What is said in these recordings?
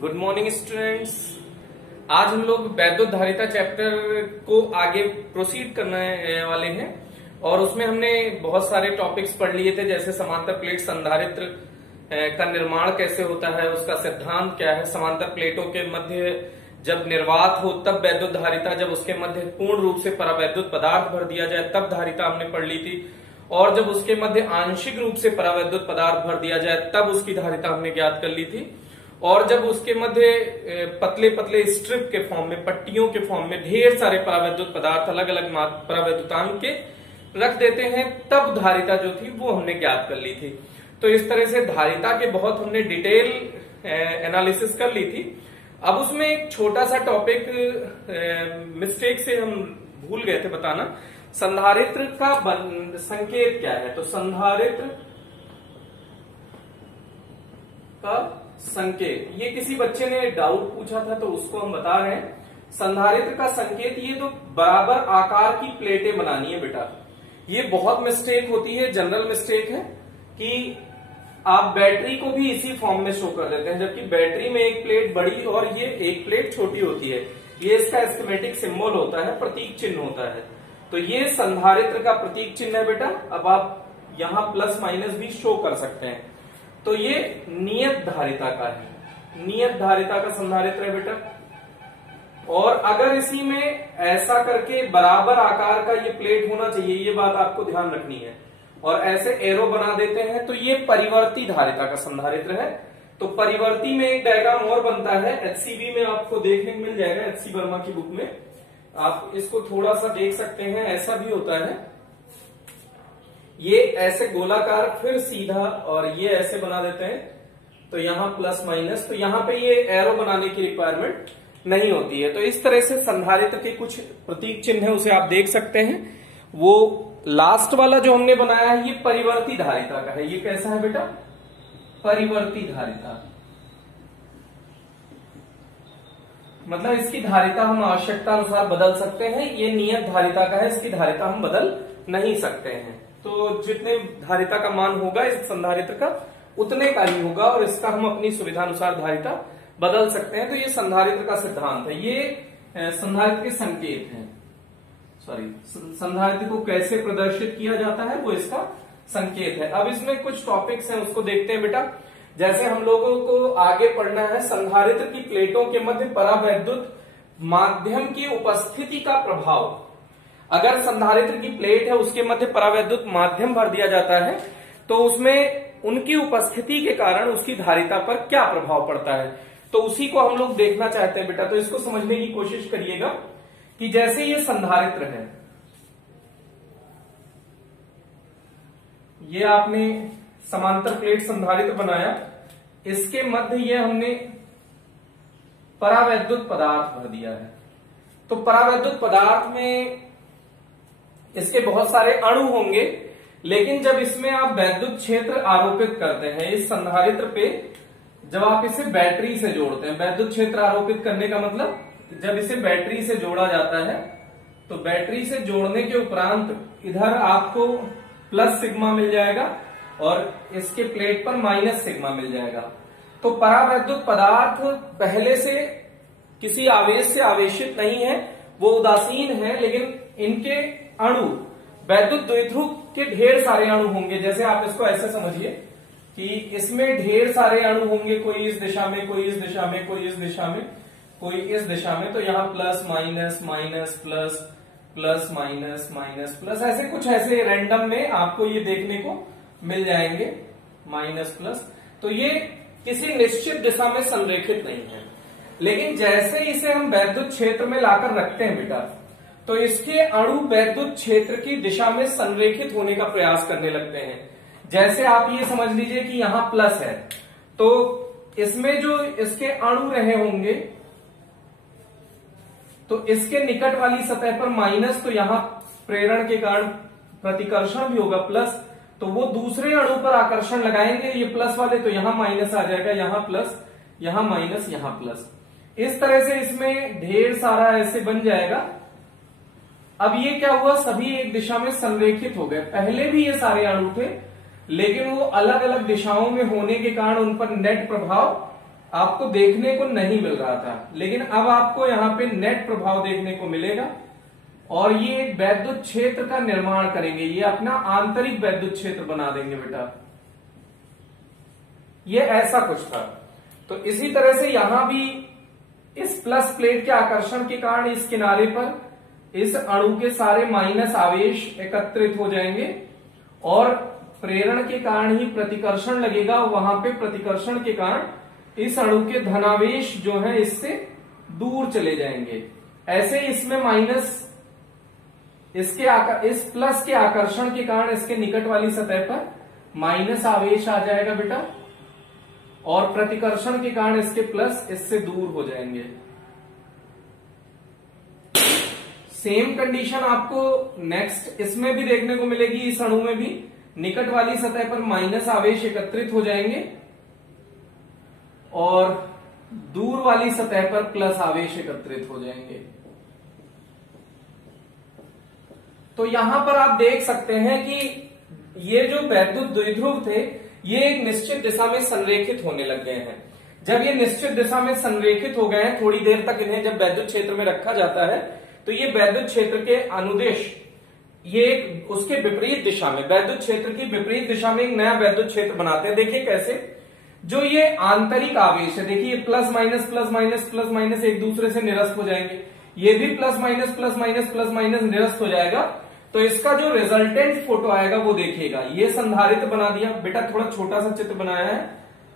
Good morning students. आज हम लोग वैद्युत धारिता चैप्टर को आगे प्रोसीड करने वाले हैं और उसमें हमने बहुत सारे टॉपिक्स पढ़ लिए थे, जैसे समांतर प्लेट संधारित्र का निर्माण कैसे होता है, उसका सिद्धांत क्या है, समांतर प्लेटों के मध्य जब निर्वात हो तब वैद्युत धारिता, जब उसके मध्य पूर्ण रूप से परावैद्युत पदार्थ भर दिया जाए तब धारिता हमने पढ़ ली थी, और जब उसके मध्य आंशिक रूप से परावैद्युत पदार्थ भर दिया जाए तब उसकी धारिता हमने ज्ञात कर ली थी, और जब उसके मध्य पतले पतले स्ट्रिप के फॉर्म में, पट्टियों के फॉर्म में ढेर सारे परावैद्युत पदार्थ अलग अलग परावैद्युतांक के रख देते हैं तब धारिता जो थी वो हमने ज्ञात कर ली थी। तो इस तरह से धारिता के बहुत हमने डिटेल एनालिसिस कर ली थी। अब उसमें एक छोटा सा टॉपिक मिस्टेक से हम भूल गए थे बताना, संधारित्र का संकेत क्या है। तो संधारित्र का संकेत, ये किसी बच्चे ने डाउट पूछा था तो उसको हम बता रहे हैं। संधारित्र का संकेत, ये तो बराबर आकार की प्लेटें बनानी है बेटा। ये बहुत मिस्टेक होती है, जनरल मिस्टेक है कि आप बैटरी को भी इसी फॉर्म में शो कर देते हैं, जबकि बैटरी में एक प्लेट बड़ी और ये एक प्लेट छोटी होती है। ये इसका स्कीमेटिक सिंबल होता है, प्रतीक चिन्ह होता है। तो ये संधारित्र का प्रतीक चिन्ह है बेटा। अब आप यहां प्लस माइनस भी शो कर सकते हैं। तो ये नियत धारिता का है, नियत धारिता का संधारित्र है बेटा। और अगर इसी में ऐसा करके बराबर आकार का ये प्लेट होना चाहिए, ये बात आपको ध्यान रखनी है, और ऐसे एरो बना देते हैं तो ये परिवर्ती धारिता का संधारित्र है। तो परिवर्ती में एक डायग्राम और बनता है, एचसीबी में आपको देखने को मिल जाएगा, एचसी वर्मा की बुक में आप इसको थोड़ा सा देख सकते हैं। ऐसा भी होता है, ये ऐसे गोलाकार फिर सीधा, और ये ऐसे बना देते हैं। तो यहां प्लस माइनस, तो यहां पे ये एरो बनाने की रिक्वायरमेंट नहीं होती है। तो इस तरह से संधारित्र के कुछ प्रतीक चिन्ह है, उसे आप देख सकते हैं। वो लास्ट वाला जो हमने बनाया है ये परिवर्ती धारिता का है। ये कैसा है बेटा? परिवर्ती धारिता, मतलब इसकी धारिता हम आवश्यकता अनुसार बदल सकते हैं। ये नियत धारिता का है, इसकी धारिता हम बदल नहीं सकते हैं। तो जितने धारिता का मान होगा इस संधारित्र का उतने का ही होगा, और इसका हम अपनी सुविधा अनुसार धारिता बदल सकते हैं। तो ये संधारित्र का सिद्धांत है। ये संधारित्र के संकेत हैं, संधारित्र को कैसे प्रदर्शित किया जाता है वो इसका संकेत है। अब इसमें कुछ टॉपिक्स हैं, उसको देखते हैं बेटा। जैसे हम लोगों को आगे पढ़ना है संधारित्र की प्लेटों के मध्य परावैद्युत माध्यम की उपस्थिति का प्रभाव। अगर संधारित्र की प्लेट है, उसके मध्य परावैद्युत माध्यम भर दिया जाता है, तो उसमें उनकी उपस्थिति के कारण उसकी धारिता पर क्या प्रभाव पड़ता है, तो उसी को हम लोग देखना चाहते हैं बेटा। तो इसको समझने की कोशिश करिएगा कि जैसे ये संधारित्र है, ये आपने समांतर प्लेट संधारित्र बनाया, इसके मध्य ये हमने परावैद्युत पदार्थ भर दिया है। तो परावैद्युत पदार्थ में इसके बहुत सारे अणु होंगे, लेकिन जब इसमें आप वैद्युत क्षेत्र आरोपित करते हैं इस संधारित्र पे, जब आप इसे बैटरी से जोड़ते हैं, वैद्युत क्षेत्र आरोपित करने का मतलब जब इसे बैटरी से जोड़ा जाता है, तो बैटरी से जोड़ने के उपरांत इधर आपको प्लस सिग्मा मिल जाएगा और इसके प्लेट पर माइनस सिग्मा मिल जाएगा। तो परावैद्युत पदार्थ पहले से किसी आवेश से आवेशित नहीं है, वो उदासीन है, लेकिन इनके अणु वैद्युत द्विध्रुव के ढेर सारे अणु होंगे। जैसे आप इसको ऐसे समझिए कि इसमें ढेर सारे अणु होंगे, कोई इस दिशा में, कोई इस दिशा में, कोई इस दिशा में, कोई इस दिशा में। तो यहाँ plus minus minus plus, plus minus minus plus, ऐसे कुछ ऐसे रैंडम में आपको ये देखने को मिल जाएंगे, माइनस प्लस। तो ये किसी निश्चित दिशा में संरेखित नहीं है, लेकिन जैसे इसे हम वैद्युत क्षेत्र में लाकर रखते हैं बेटा, तो इसके अणु वैद्युत क्षेत्र की दिशा में संरेखित होने का प्रयास करने लगते हैं। जैसे आप ये समझ लीजिए कि यहां प्लस है, तो इसमें जो इसके अणु रहे होंगे, तो इसके निकट वाली सतह पर माइनस, तो यहां प्रेरण के कारण प्रतिकर्षण भी होगा प्लस, तो वो दूसरे अणु पर आकर्षण लगाएंगे ये प्लस वाले, तो यहां माइनस आ जाएगा, यहां प्लस, यहां माइनस, यहां प्लस। इस तरह से इसमें ढेर सारा ऐसे बन जाएगा। अब ये क्या हुआ, सभी एक दिशा में संरेखित हो गए। पहले भी ये सारे अणु थे, लेकिन वो अलग अलग दिशाओं में होने के कारण उन पर नेट प्रभाव आपको देखने को नहीं मिल रहा था, लेकिन अब आपको यहां पे नेट प्रभाव देखने को मिलेगा और ये एक वैद्युत क्षेत्र का निर्माण करेंगे। ये अपना आंतरिक वैद्युत क्षेत्र बना देंगे बेटा। ये ऐसा कुछ था। तो इसी तरह से यहां भी इस प्लस प्लेट के आकर्षण के कारण इस किनारे पर इस अणु के सारे माइनस आवेश एकत्रित हो जाएंगे और प्रेरण के कारण ही प्रतिकर्षण लगेगा। वहां पे प्रतिकर्षण के कारण इस अणु के धनावेश जो है इससे दूर चले जाएंगे। ऐसे इसमें माइनस इस प्लस के आकर्षण के कारण इसके निकट वाली सतह पर माइनस आवेश आ जाएगा बेटा और प्रतिकर्षण के कारण इसके प्लस इससे दूर हो जाएंगे। सेम कंडीशन आपको नेक्स्ट इसमें भी देखने को मिलेगी। इस अणु में भी निकट वाली सतह पर माइनस आवेश एकत्रित हो जाएंगे और दूर वाली सतह पर प्लस आवेश एकत्रित हो जाएंगे। तो यहां पर आप देख सकते हैं कि ये जो वैद्युत द्विध्रुव थे ये एक निश्चित दिशा में संरेखित होने लग गए हैं। जब ये निश्चित दिशा में संरेखित हो गए हैं, थोड़ी देर तक इन्हें जब वैद्युत क्षेत्र में रखा जाता है तो ये वैद्युत क्षेत्र के अनुदेश ये उसके विपरीत दिशा में, वैद्युत क्षेत्र की विपरीत दिशा में एक नया वैद्युत क्षेत्र बनाते हैं। देखिए कैसे, जो ये आंतरिक आवेश है, देखिए plus minus plus minus plus minus एक दूसरे से निरस्त हो जाएंगे। ये भी plus minus plus minus plus minus निरस्त हो जाएगा। तो इसका जो रिजल्टेंट फोटो आएगा वो देखिएगा। ये संधारित्र बना दिया बेटा, थोड़ा छोटा सा चित्र बनाया है।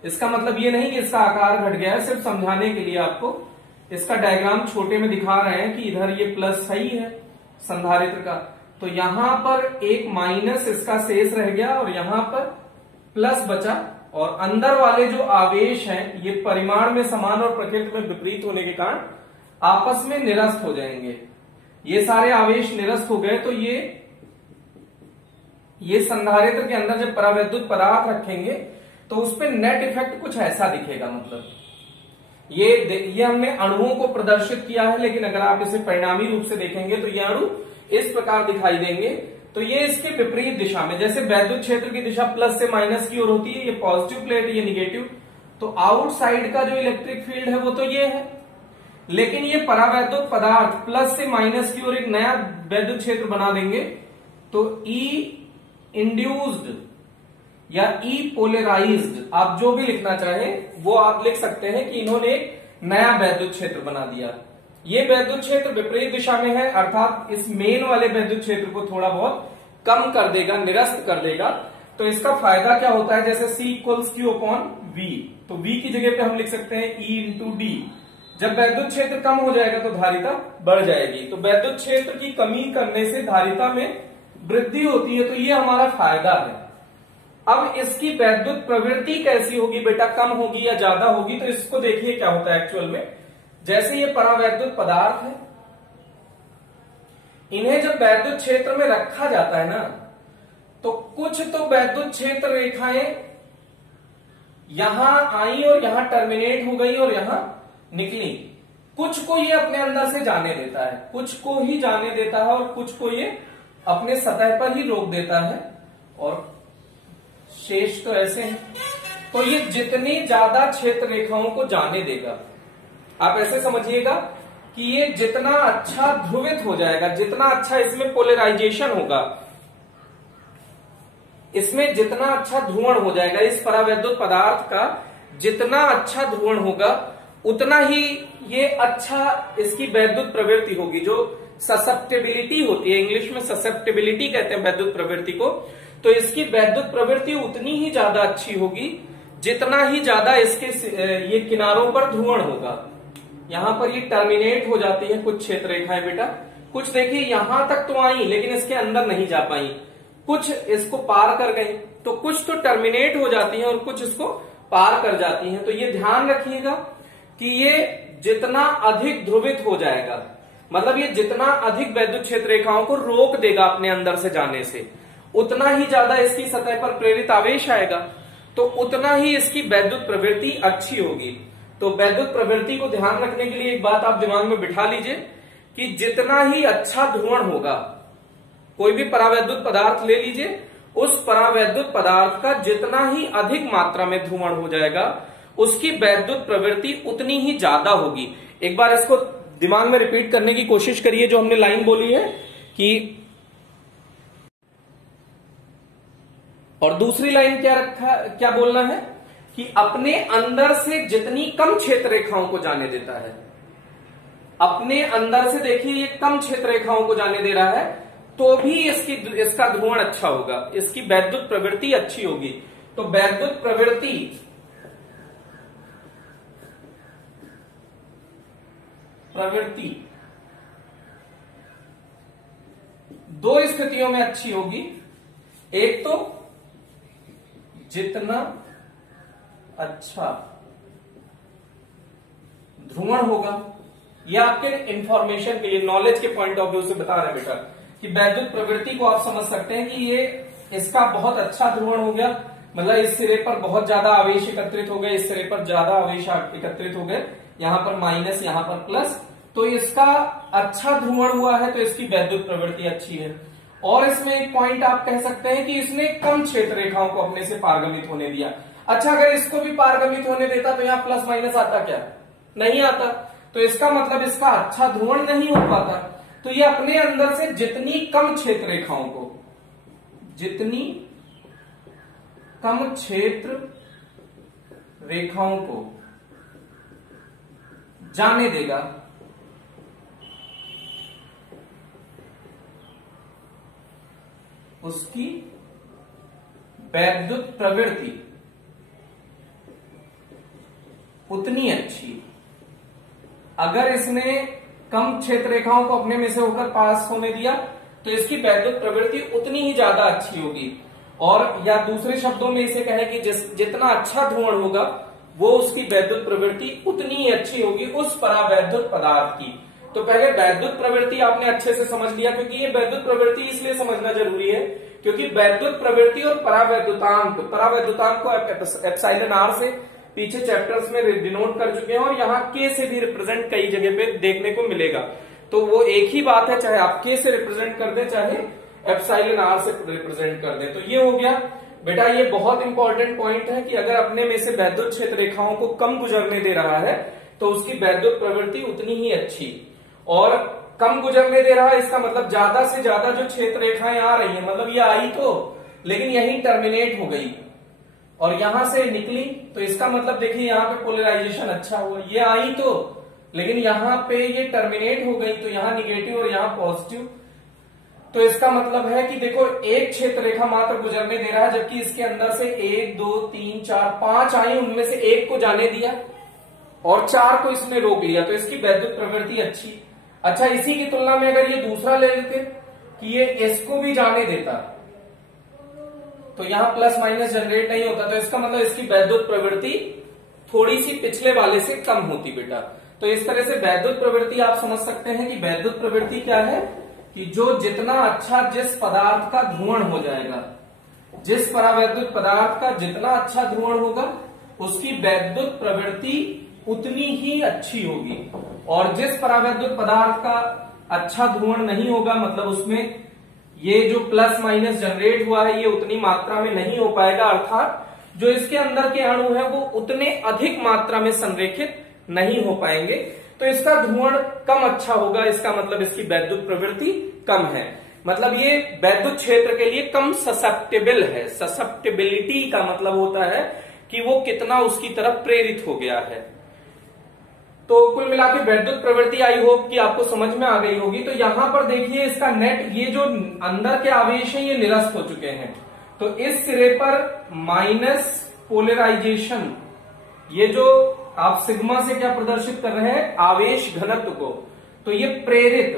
इसका मतलब ये नहीं कि इसका आकार घट गया है, सिर्फ समझाने के लिए आपको इसका डायग्राम छोटे में दिखा रहे हैं कि इधर ये प्लस सही है संधारित्र का। तो यहां पर एक माइनस इसका शेष रह गया और यहां पर प्लस बचा और अंदर वाले जो आवेश हैं ये परिमाण में समान और प्रकृति में विपरीत होने के कारण आपस में निरस्त हो जाएंगे। ये सारे आवेश निरस्त हो गए तो ये संधारित्र के अंदर जब परावैद्युत पदार्थ रखेंगे तो उस पर नेट इफेक्ट कुछ ऐसा दिखेगा। मतलब ये हमने अणुओं को प्रदर्शित किया है, लेकिन अगर आप इसे परिणामी रूप से देखेंगे तो ये अणु इस प्रकार दिखाई देंगे। तो ये इसके विपरीत दिशा में, जैसे वैद्युत क्षेत्र की दिशा प्लस से माइनस की ओर होती है, ये पॉजिटिव प्लेट है, ये निगेटिव, तो आउटसाइड का जो इलेक्ट्रिक फील्ड है वो तो ये है। लेकिन ये परावैद्युत पदार्थ प्लस से माइनस की ओर एक नया वैद्युत क्षेत्र बना देंगे तो ई इंड्यूस्ड या ई पोलराइज्ड, आप जो भी लिखना चाहें वो आप लिख सकते हैं कि इन्होंने एक नया वैद्युत क्षेत्र बना दिया। ये वैद्युत क्षेत्र विपरीत दिशा में है, अर्थात इस मेन वाले वैद्युत क्षेत्र को थोड़ा बहुत कम कर देगा, निरस्त कर देगा। तो इसका फायदा क्या होता है, जैसे C equals Q upon V, तो V की जगह पे हम लिख सकते हैं E इंटू D। जब वैद्युत क्षेत्र कम हो जाएगा तो धारिता बढ़ जाएगी। तो वैद्युत क्षेत्र की कमी करने से धारिता में वृद्धि होती है, तो ये हमारा फायदा है। अब इसकी वैद्युत प्रवृत्ति कैसी होगी बेटा, कम होगी या ज्यादा होगी, तो इसको देखिए क्या होता है एक्चुअल में। जैसे ये परावैद्युत पदार्थ है, इन्हें जब वैद्युत क्षेत्र में रखा जाता है ना, तो कुछ तो वैद्युत क्षेत्र रेखाएं यहां आई और यहां टर्मिनेट हो गई और यहां निकली। कुछ को ये अपने अंदर से जाने देता है, कुछ को ही जाने देता है और कुछ को ये अपने सतह पर ही रोक देता है और शेष तो ऐसे हैं। तो ये जितनी ज्यादा क्षेत्र रेखाओं को जाने देगा, आप ऐसे समझिएगा कि ये जितना अच्छा ध्रुवित हो जाएगा, जितना अच्छा इसमें पोलराइजेशन होगा, इसमें जितना अच्छा ध्रुवण हो जाएगा, इस परावैद्युत पदार्थ का जितना अच्छा ध्रुवण होगा उतना ही ये अच्छा इसकी वैद्युत प्रवृत्ति होगी। जो ससेप्टेबिलिटी होती है, इंग्लिश में ससेप्टेबिलिटी कहते हैं वैद्युत प्रवृत्ति को, तो इसकी वैद्युत प्रवृत्ति उतनी ही ज्यादा अच्छी होगी जितना ही ज्यादा इसके ये किनारों पर ध्रुवण होगा। यहां पर ये टर्मिनेट हो जाती है कुछ क्षेत्र रेखाएं बेटा, कुछ देखिए यहां तक तो आई लेकिन इसके अंदर नहीं जा पाई, कुछ इसको पार कर गई, तो कुछ तो टर्मिनेट हो जाती है और कुछ इसको पार कर जाती हैं। तो ये ध्यान रखिएगा कि ये जितना अधिक ध्रुवित हो जाएगा, मतलब ये जितना अधिक वैद्युत क्षेत्र रेखाओं को रोक देगा अपने अंदर से जाने से, उतना ही ज्यादा इसकी सतह पर प्रेरित आवेश आएगा, तो उतना ही इसकी वैद्युत प्रवृत्ति अच्छी होगी। तो वैद्युत प्रवृत्ति को ध्यान रखने के लिए एक बात आप दिमाग में बिठा लीजिए कि जितना ही अच्छा ध्रुवण होगा, कोई भी परावैद्युत पदार्थ ले लीजिए, उस परावैद्युत पदार्थ का जितना ही अधिक मात्रा में ध्रुवण हो जाएगा उसकी वैद्युत प्रवृत्ति उतनी ही ज्यादा होगी। एक बार इसको दिमाग में रिपीट करने की कोशिश करिए जो हमने लाइन बोली है कि, और दूसरी लाइन क्या बोलना है कि अपने अंदर से जितनी कम क्षेत्र रेखाओं को जाने देता है, अपने अंदर से देखिए ये कम क्षेत्र रेखाओं को जाने दे रहा है तो भी इसका ध्रुवण अच्छा होगा, इसकी वैद्युत प्रवृत्ति अच्छी होगी। तो वैद्युत प्रवृत्ति दो स्थितियों में अच्छी होगी। एक तो जितना अच्छा ध्रुवण होगा, यह आपके इंफॉर्मेशन के लिए, नॉलेज के पॉइंट ऑफ व्यू से बता रहे बेटा कि वैद्युत प्रवृत्ति को आप समझ सकते हैं कि ये इसका बहुत अच्छा ध्रुवण हो गया, मतलब इस सिरे पर बहुत ज्यादा आवेश एकत्रित हो गए, इस सिरे पर ज्यादा आवेश एकत्रित हो गए, यहां पर माइनस यहां पर प्लस, तो इसका अच्छा ध्रुवण हुआ है तो इसकी वैद्युत प्रवृत्ति अच्छी है। और इसमें एक पॉइंट आप कह सकते हैं कि इसने कम क्षेत्र रेखाओं को अपने से पारगमित होने दिया। अच्छा, अगर इसको भी पारगमित होने देता तो यहाँ प्लस माइनस आता क्या? नहीं आता। तो इसका मतलब इसका अच्छा ध्रुवण नहीं हो पाता। तो ये अपने अंदर से जितनी कम क्षेत्र रेखाओं को, जितनी कम क्षेत्र रेखाओं को जाने देगा उसकी वैद्युत प्रवृत्ति उतनी अच्छी। अगर इसने कम क्षेत्र रेखाओं को अपने में से होकर पास होने दिया तो इसकी वैद्युत प्रवृत्ति उतनी ही ज्यादा अच्छी होगी। और या दूसरे शब्दों में इसे कहे कि जितना अच्छा ध्रुवण होगा वो उसकी वैद्युत प्रवृत्ति उतनी ही अच्छी होगी उस परावैद्युत पदार्थ की। तो पहले वैद्युत प्रवृत्ति आपने अच्छे से समझ लिया, क्योंकि ये वैद्युत प्रवृत्ति इसलिए समझना जरूरी है क्योंकि वैद्युत प्रवृत्ति और परावैद्युतांक को एप्सिलॉन आर से पीछे चैप्टर्स में डिनोट कर चुके हैं और यहाँ के से भी रिप्रेजेंट कई जगह पे देखने को मिलेगा। तो वो एक ही बात है, चाहे आप के से रिप्रेजेंट कर दे चाहे एप्सिलॉन आर से रिप्रेजेंट कर दे। तो ये हो गया बेटा, ये बहुत इंपॉर्टेंट पॉइंट है कि अगर अपने में से वैद्युत क्षेत्र रेखाओं को कम गुजरने दे रहा है तो उसकी वैद्युत प्रवृत्ति उतनी ही अच्छी। और कम गुजरने दे रहा है इसका मतलब ज्यादा से ज्यादा जो क्षेत्र रेखाएं आ रही है, मतलब ये आई तो लेकिन यही टर्मिनेट हो गई और यहां से निकली, तो इसका मतलब देखिए यहाँ पे पोलराइजेशन अच्छा हुआ। ये आई तो लेकिन यहाँ पे ये टर्मिनेट हो गई, तो यहाँ निगेटिव और यहाँ पॉजिटिव। तो इसका मतलब है कि देखो एक क्षेत्र रेखा मात्र गुजरने दे रहा है, जबकि इसके अंदर से 1 2 3 4 5 आई, उनमें से एक को जाने दिया और 4 को इसने रोक लिया, तो इसकी वैद्युत प्रवृत्ति अच्छी। अच्छा, इसी की तुलना में अगर ये दूसरा ले लेते कि ये इसको भी जाने देता तो यहां प्लस माइनस जनरेट नहीं होता, तो इसका मतलब इसकी वैद्युत प्रवृत्ति थोड़ी सी पिछले वाले से कम होती बेटा। तो इस तरह से वैद्युत प्रवृत्ति आप समझ सकते हैं कि वैद्युत प्रवृत्ति क्या है कि जो जितना अच्छा जिस पदार्थ का ध्रुवण हो जाएगा, जिस परावैद्युत पदार्थ का जितना अच्छा ध्रुवण होगा उसकी वैद्युत प्रवृत्ति उतनी ही अच्छी होगी। और जिस परावैद्युत पदार्थ का अच्छा ध्रुवण नहीं होगा, मतलब उसमें ये जो प्लस माइनस जनरेट हुआ है ये उतनी मात्रा में नहीं हो पाएगा, अर्थात जो इसके अंदर के अणु है वो उतने अधिक मात्रा में संरेखित नहीं हो पाएंगे, तो इसका ध्रुवण कम अच्छा होगा। इसका मतलब इसकी वैद्युत प्रवृत्ति कम है, मतलब ये वैद्युत क्षेत्र के लिए कम ससेप्टेबल है। ससेप्टेबिलिटी का मतलब होता है कि वो कितना उसकी तरफ प्रेरित हो गया है। तो कुल मिला के वैद्युत प्रवृत्ति आई होप कि आपको समझ में आ गई होगी। तो यहां पर देखिए इसका नेट, ये जो अंदर के आवेश हैं ये निरस्त हो चुके हैं, तो इस सिरे पर माइनस पोलराइजेशन, ये जो आप सिग्मा से क्या प्रदर्शित कर रहे हैं आवेश घनत्व को, तो ये प्रेरित,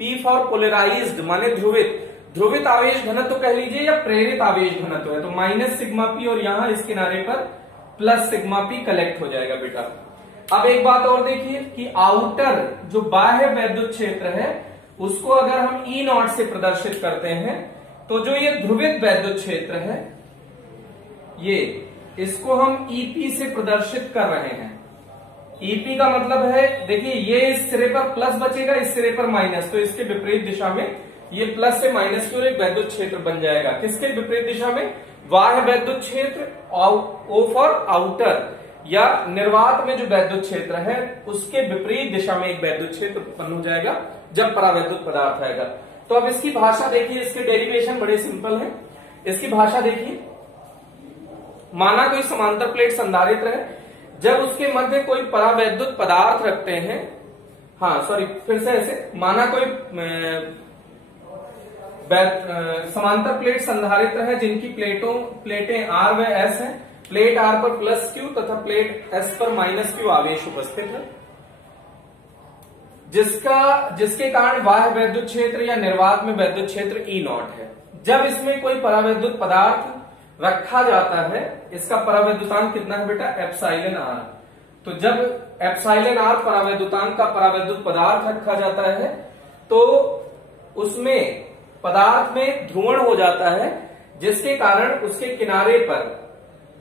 P फॉर पोलराइज्ड माने ध्रुवित आवेश घनत्व कह लीजिए या प्रेरित आवेश घनत्व है, तो माइनस सिग्मा P और यहां इस किनारे पर प्लस सिग्मा P कलेक्ट हो जाएगा बेटा। अब एक बात और देखिए कि आउटर जो बाह्य वैद्युत क्षेत्र है उसको अगर हम E0 से प्रदर्शित करते हैं, तो जो ये ध्रुवित वैद्युत क्षेत्र है ये, इसको हम EP से प्रदर्शित कर रहे हैं। EP का मतलब है, देखिए ये इस सिरे पर प्लस बचेगा, इस सिरे पर माइनस, तो इसके विपरीत दिशा में ये प्लस से माइनस की ओर एक वैद्युत क्षेत्र बन जाएगा। किसके विपरीत दिशा में? बाह्य वैद्युत क्षेत्र ओ फॉर आउटर या निर्वात में जो वैद्युत क्षेत्र है उसके विपरीत दिशा में एक वैद्युत क्षेत्र उत्पन्न हो जाएगा जब परावैद्युत पदार्थ आएगा। तो अब इसकी भाषा देखिए, इसके डेरिवेशन बड़े सिंपल है। इसकी भाषा देखिए, माना कोई समांतर प्लेट संधारित्र है, जब उसके मध्य कोई परावैद्युत पदार्थ रखते हैं, फिर से ऐसे, माना कोई समांतर प्लेट संधारित्र है जिनकी प्लेटें R व S हैं। प्लेट R पर प्लस Q तथा प्लेट S पर माइनस Q आवेश उपस्थित है, जिसके कारण बाह्य वैद्युत क्षेत्र या निर्वात में वैद्युत क्षेत्र E0 है। जब इसमें कोई परावैद्युत पदार्थ रखा जाता है, इसका परावैद्युतांक कितना है बेटा? Epsilon R। तो जब एप्सिलॉन R परावैद्युतांक का परावैद्युत पदार्थ रखा जाता है तो उसमें पदार्थ में ध्रुवण हो जाता है, जिसके कारण उसके किनारे पर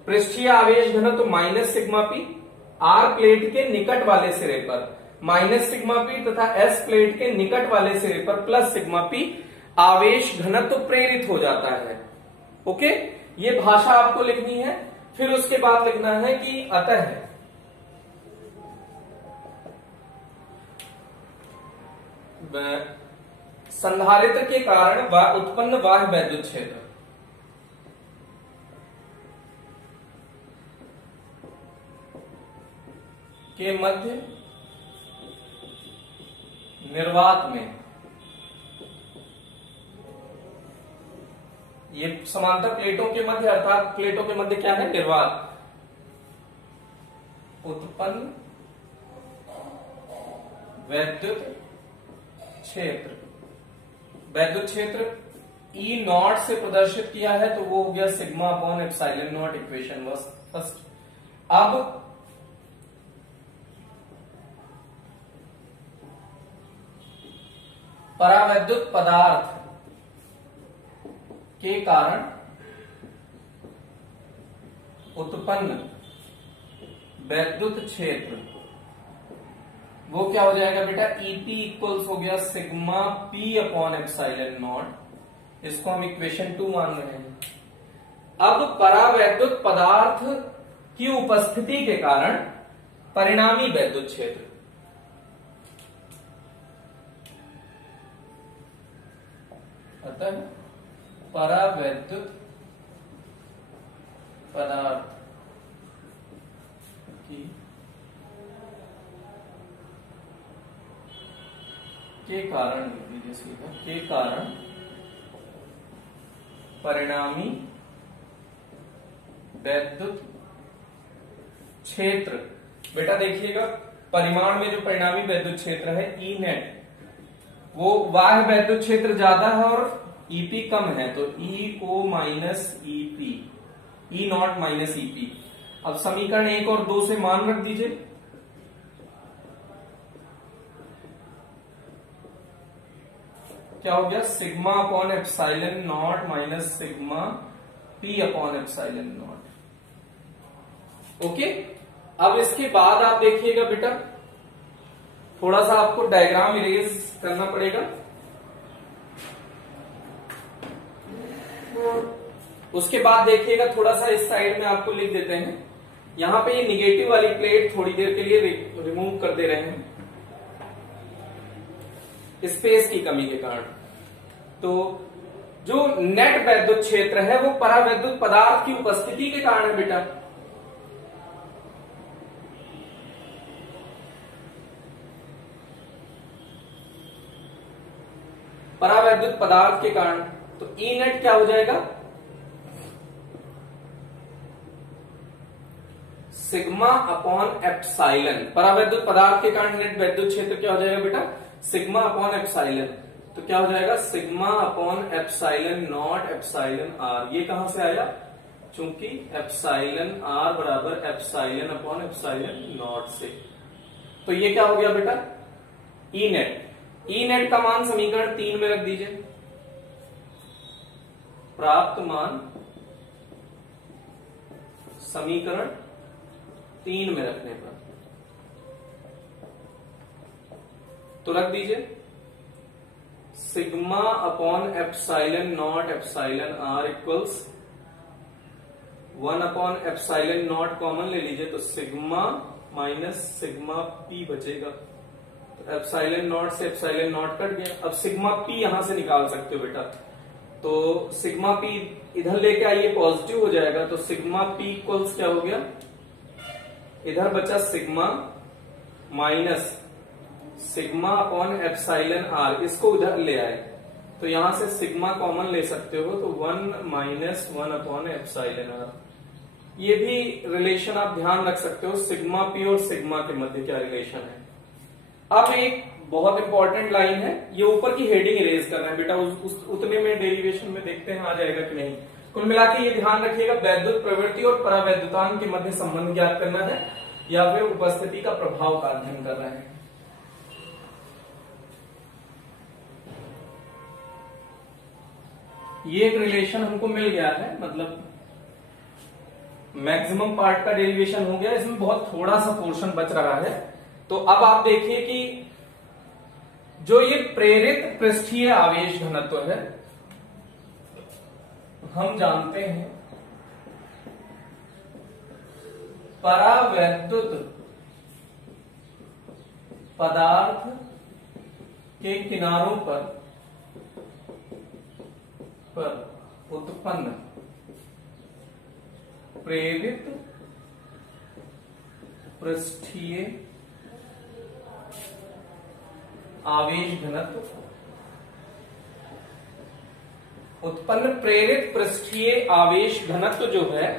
पृष्ठीय आवेश घनत्व minus sigma P, R plate के निकट वाले सिरे पर माइनस सिग्मा पी तथा S प्लेट के निकट वाले सिरे पर प्लस सिग्मा पी आवेश घनत्व प्रेरित हो जाता है। ओके, ये भाषा आपको लिखनी है। फिर उसके बाद लिखना है कि अतः संधारित्र के कारण उत्पन्न बाह्य वैद्युत क्षेत्र के मध्य निर्वात में, ये समांतर प्लेटों के मध्य अर्थात प्लेटों के मध्य क्या है? निर्वात, उत्पन्न वैद्युत क्षेत्र, वैद्युत क्षेत्र E0 से प्रदर्शित किया है तो वो हो गया sigma upon epsilon not, equation first. अब परावैद्युत पदार्थ के कारण उत्पन्न वैद्युत क्षेत्र वो क्या हो जाएगा बेटा? ईपी इक्वल्स हो गया sigma P upon epsilon not. इसको हम इक्वेशन 2 मान रहे हैं। अब परावैद्युत पदार्थ की उपस्थिति के कारण परिणामी वैद्युत क्षेत्र, अतः परावैद्युत पदार्थ की के कारण परिणामी वैद्युत क्षेत्र, बेटा देखिएगा परिमाण में जो परिणामी वैद्युत क्षेत्र है ई नेट, वो बाह्य वैद्युत क्षेत्र ज्यादा है और ईपी कम है, तो EO minus EP, E0 minus EP. अब समीकरण 1 और 2 से मान रख दीजिए। क्या हो गया? Sigma upon epsilon not minus sigma P upon epsilon not. Okay, अब इसके बाद आप देखिएगा बेटा, थोड़ा सा आपको डायग्राम इरेज करना पड़ेगा। उसके बाद देखिएगा थोड़ा सा इस साइड में आपको लिख देते हैं, यहां पे ये निगेटिव वाली प्लेट थोड़ी देर के लिए रिमूव कर दे रहे हैं स्पेस की कमी के कारण। तो जो नेट वैद्युत क्षेत्र है वो परावैद्युत पदार्थ की उपस्थिति के कारण है बेटा। परावैद्युत पदार्थ के कारण, तो ई नेट क्या हो जाएगा? Sigma upon epsilon. परावैद्युत पदार्थ के कारण नेट वैद्युत क्षेत्र क्या हो जाएगा बेटा? Sigma upon epsilon. तो क्या हो जाएगा? Sigma upon epsilon not epsilon R. ये कहां से आया? चूंकि एप्सिलॉन आर बराबर एप्सिलॉन अपॉन एप्सिलॉन नॉट से। तो ये क्या हो गया बेटा? E net. ई नेट का मान समीकरण 3 में रख दीजिए। प्राप्त मान समीकरण 3 में रखने पर तो रख दीजिए sigma upon epsilon not epsilon are equals 1 upon epsilon not common ले लीजिए तो सिग्मा माइनस सिग्मा पी बचेगा। तो एप्साइलन नॉट से एप्साइलन नॉट कट गया। अब सिग्मा पी यहां से निकाल सकते हो बेटा, तो सिग्मा पी इधर लेके आइए, पॉजिटिव हो जाएगा। तो सिग्मा पी इक्वल्स क्या हो गया, इधर बचा sigma minus sigma upon epsilon are, इसको उधर ले आए तो यहां से सिग्मा कॉमन ले सकते हो, तो 1 माइनस 1 अपॉन एप्साइलन आर। ये भी रिलेशन आप ध्यान रख सकते हो, सिग्मा पी और सिग्मा के मध्य क्या रिलेशन है। अब एक बहुत इंपॉर्टेंट लाइन है, ये ऊपर की हेडिंग इरेज करना है बेटा, उतने में डेरिवेशन में देखते हैं आ जाएगा कि नहीं। कुल मिला के ये ध्यान रखिएगा, वैद्युत प्रवृत्ति और परावैद्युतांक के मध्य संबंध ज्ञात करना है या फिर उपस्थिति का प्रभाव का अध्ययन करना है। ये एक रिलेशन हमको मिल गया है, मतलब मैक्सिमम पार्ट का डेरिवेशन हो गया, इसमें बहुत थोड़ा सा पोर्शन बच रहा है। तो अब आप देखिए कि जो ये प्रेरित पृष्ठीय आवेश घनत्व है, हम जानते हैं परावैद्युत पदार्थ के किनारों पर उत्पन्न प्रेरित पृष्ठीय आवेश घनत्व, उत्पन्न प्रेरित पृष्ठीय आवेश घनत्व जो है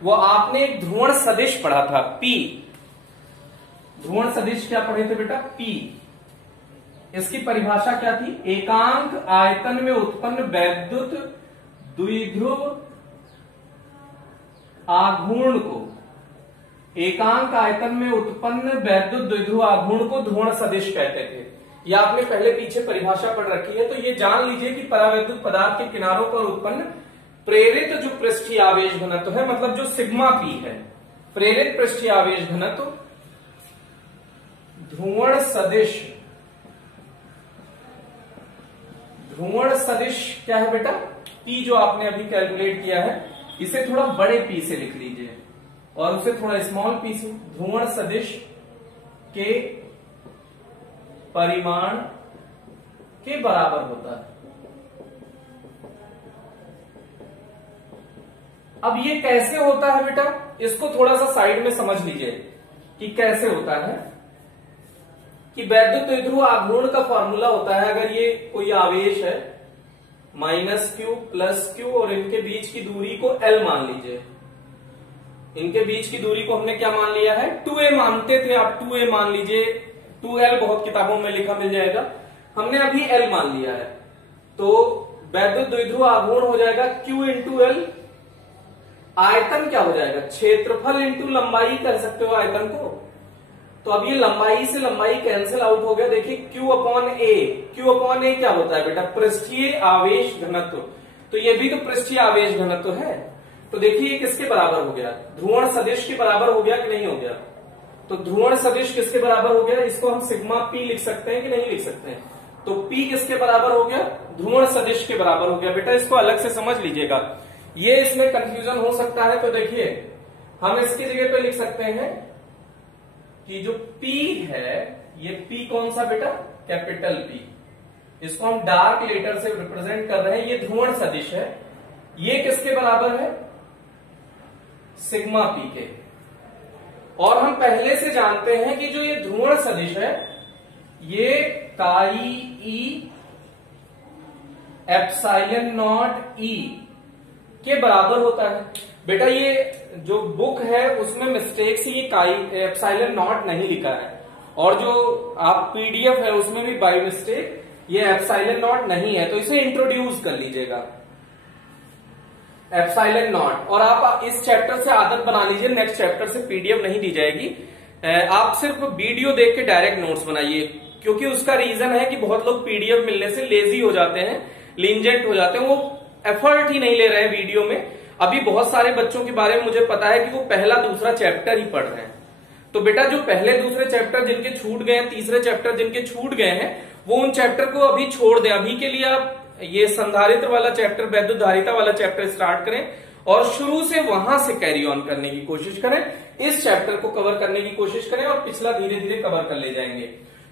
वो आपने एक ध्रुवण सदिश पढ़ा था P। ध्रुवण सदिश क्या पढ़े थे बेटा, P। इसकी परिभाषा क्या थी, एकांक आयतन में उत्पन्न वैद्युत द्विध्रुव आघूर्ण को, एकांक आयतन में उत्पन्न वैद्युत द्विध्रुव आघूर्ण को ध्रुवण सदिश कहते थे। ये आपने पहले पीछे परिभाषा पढ़ रखी है, तो ये जान लीजिए कि परावैद्युत पदार्थ के किनारों पर उत्पन्न प्रेरित जो पृष्ठीय आवेश घनत्व है, मतलब जो सिग्मा पी है, प्रेरित पृष्ठीय आवेश घनत्व ध्रुवण सदिश, ध्रुवण सदिश क्या है बेटा, पी जो आपने अभी कैलकुलेट किया है, इसे थोड़ा बड़े पी से लिख लीजिए और उसे थोड़ा स्मॉल पी से, ध्रुवण सदिश के परिमाण के बराबर होता है। अब ये कैसे होता है बेटा, इसको थोड़ा सा साइड में समझ लीजिए कि कैसे होता है। कि वैद्युत द्विध्रुव आघूर्ण का फॉर्मूला होता है, अगर ये कोई आवेश है -q प्लस q और इनके बीच की दूरी को L मान लीजिए, इनके बीच की दूरी को हमने क्या मान लिया है, 2a मानते थे, आप 2a मान लीजिए, 2L बहुत किताबों में लिखा मिल जाएगा, हमने अभी L मान लिया है। तो वैद्युत द्विध्रुव आघूर्ण हो जाएगा Q इंटू L, आयतन क्या हो जाएगा, क्षेत्रफल इंटू लंबाई कह सकते हो आयतन को। तो अब ये लंबाई से लंबाई कैंसिल आउट हो गया, देखिए Q upon A, Q upon A क्या होता है बेटा, पृष्ठीय आवेश घनत्व। तो ये भी तो पृष्ठीय आवेश घनत्व है। तो देखिए ये किसके बराबर हो गया, ध्रुवण सदिश के बराबर हो गया कि नहीं हो गया। तो ध्रुवण सदिश किसके बराबर हो गया, इसको हम सिग्मा P लिख सकते हैं कि नहीं लिख सकते हैं। तो P किसके बराबर हो गया, ध्रुवण सदिश के बराबर हो गया। बेटा इसको अलग से समझ लीजिएगा, ये इसमें कंफ्यूजन हो सकता है। तो देखिए हम इसकी जगह पे लिख सकते हैं कि जो P है, ये P कौन सा बेटा, कैपिटल P, इसको हम डार्क लेटर से रिप्रेजेंट कर रहे हैं, ये ध्रुवण सदिश है। ये किसके बराबर है, सिग्मा P के। और हम पहले से जानते हैं कि जो ये ध्रुवण सदिश है ये काई E एप्साइलन नॉट E के बराबर होता है। बेटा ये जो बुक है उसमें मिस्टेक से ये काई एप्साइलन नॉट नहीं लिखा है, और जो आप पीडीएफ है उसमें भी बाय मिस्टेक ये एप्साइलन नॉट नहीं है, तो इसे इंट्रोड्यूस कर लीजिएगा एप्साइलन नॉट। और आप इस चैप्टर से आदत बना लीजिए, नेक्स्ट चैप्टर से पीडीएफ नहीं दी जाएगी, आप सिर्फ वीडियो देख के डायरेक्ट नोट्स बनाइए, क्योंकि उसका रीजन है कि बहुत लोग पीडीएफ मिलने से लेजी हो जाते हैं, लींजेंट हो जाते हैं, वो एफर्ट ही नहीं ले रहे हैं वीडियो में। अभी बहुत सारे बच्चों के बारे में मुझे पता है कि वो पहला दूसरा चैप्टर ही पढ़ रहे हैं। तो बेटा जो पहले दूसरे चैप्टर जिनके छूट गए हैं, तीसरे चैप्टर जिनके छूट गए हैं, वो उन चैप्टर को अभी छोड़ दें। अभी के लिए आप ये संधारित्र वाला चैप्टर, वैद्युत धारिता वाला चैप्टर स्टार्ट करें और शुरू से वहां से कैरी ऑन करने की कोशिश करें। इस चैप्टर को कवर करने की कोशिश करें और पिछला धीरे धीरे कवर कर ले जाएंगे।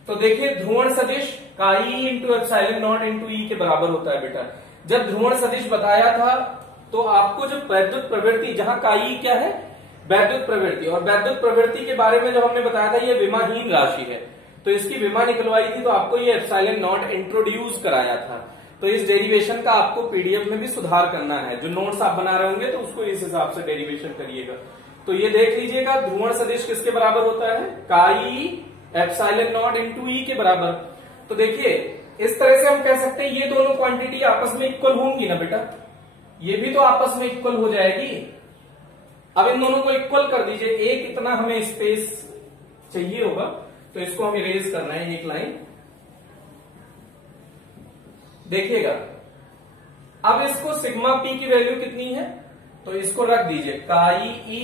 तो देखिए, ध्रुवण सदिश काई इंटू एप्सिलॉन नॉट इंटू ई के बराबर होता है बेटा। जब ध्रुवण सदिश बताया था तो आपको जो वैद्युत प्रवृत्ति, जहां काई क्या है, वैद्युत प्रवृत्ति, और वैद्युत प्रवृत्ति के बारे में जब हमने बताया था ये विमाहीन राशि है, तो इसकी विमा निकलवाई थी, तो आपको ये एप्सिलॉन नॉट इंट्रोड्यूस कराया था। तो इस डेरिवेशन का आपको पीडीएफ में भी सुधार करना है। जो नोट्स आप बना रहे होंगे तो उसको इस हिसाब से डेरिवेशन करिएगा। तो ये देख लीजिएगा, ध्रुवण सदिश किसके बराबर होता है, काई एप्सिलॉन नॉट इंटू ई के बराबर। तो देखिए, इस तरह से हम कह सकते हैं ये दोनों क्वांटिटी आपस में इक्वल होंगी ना बेटा, ये भी तो आपस में इक्वल हो जाएगी। अब इन दोनों को इक्वल कर दीजिए। एक इतना हमें स्पेस चाहिए होगा, तो इसको हम इरेज करना है एक लाइन। देखिएगा, अब इसको सिग्मा पी की वैल्यू कितनी है, तो इसको रख दीजिए काई ई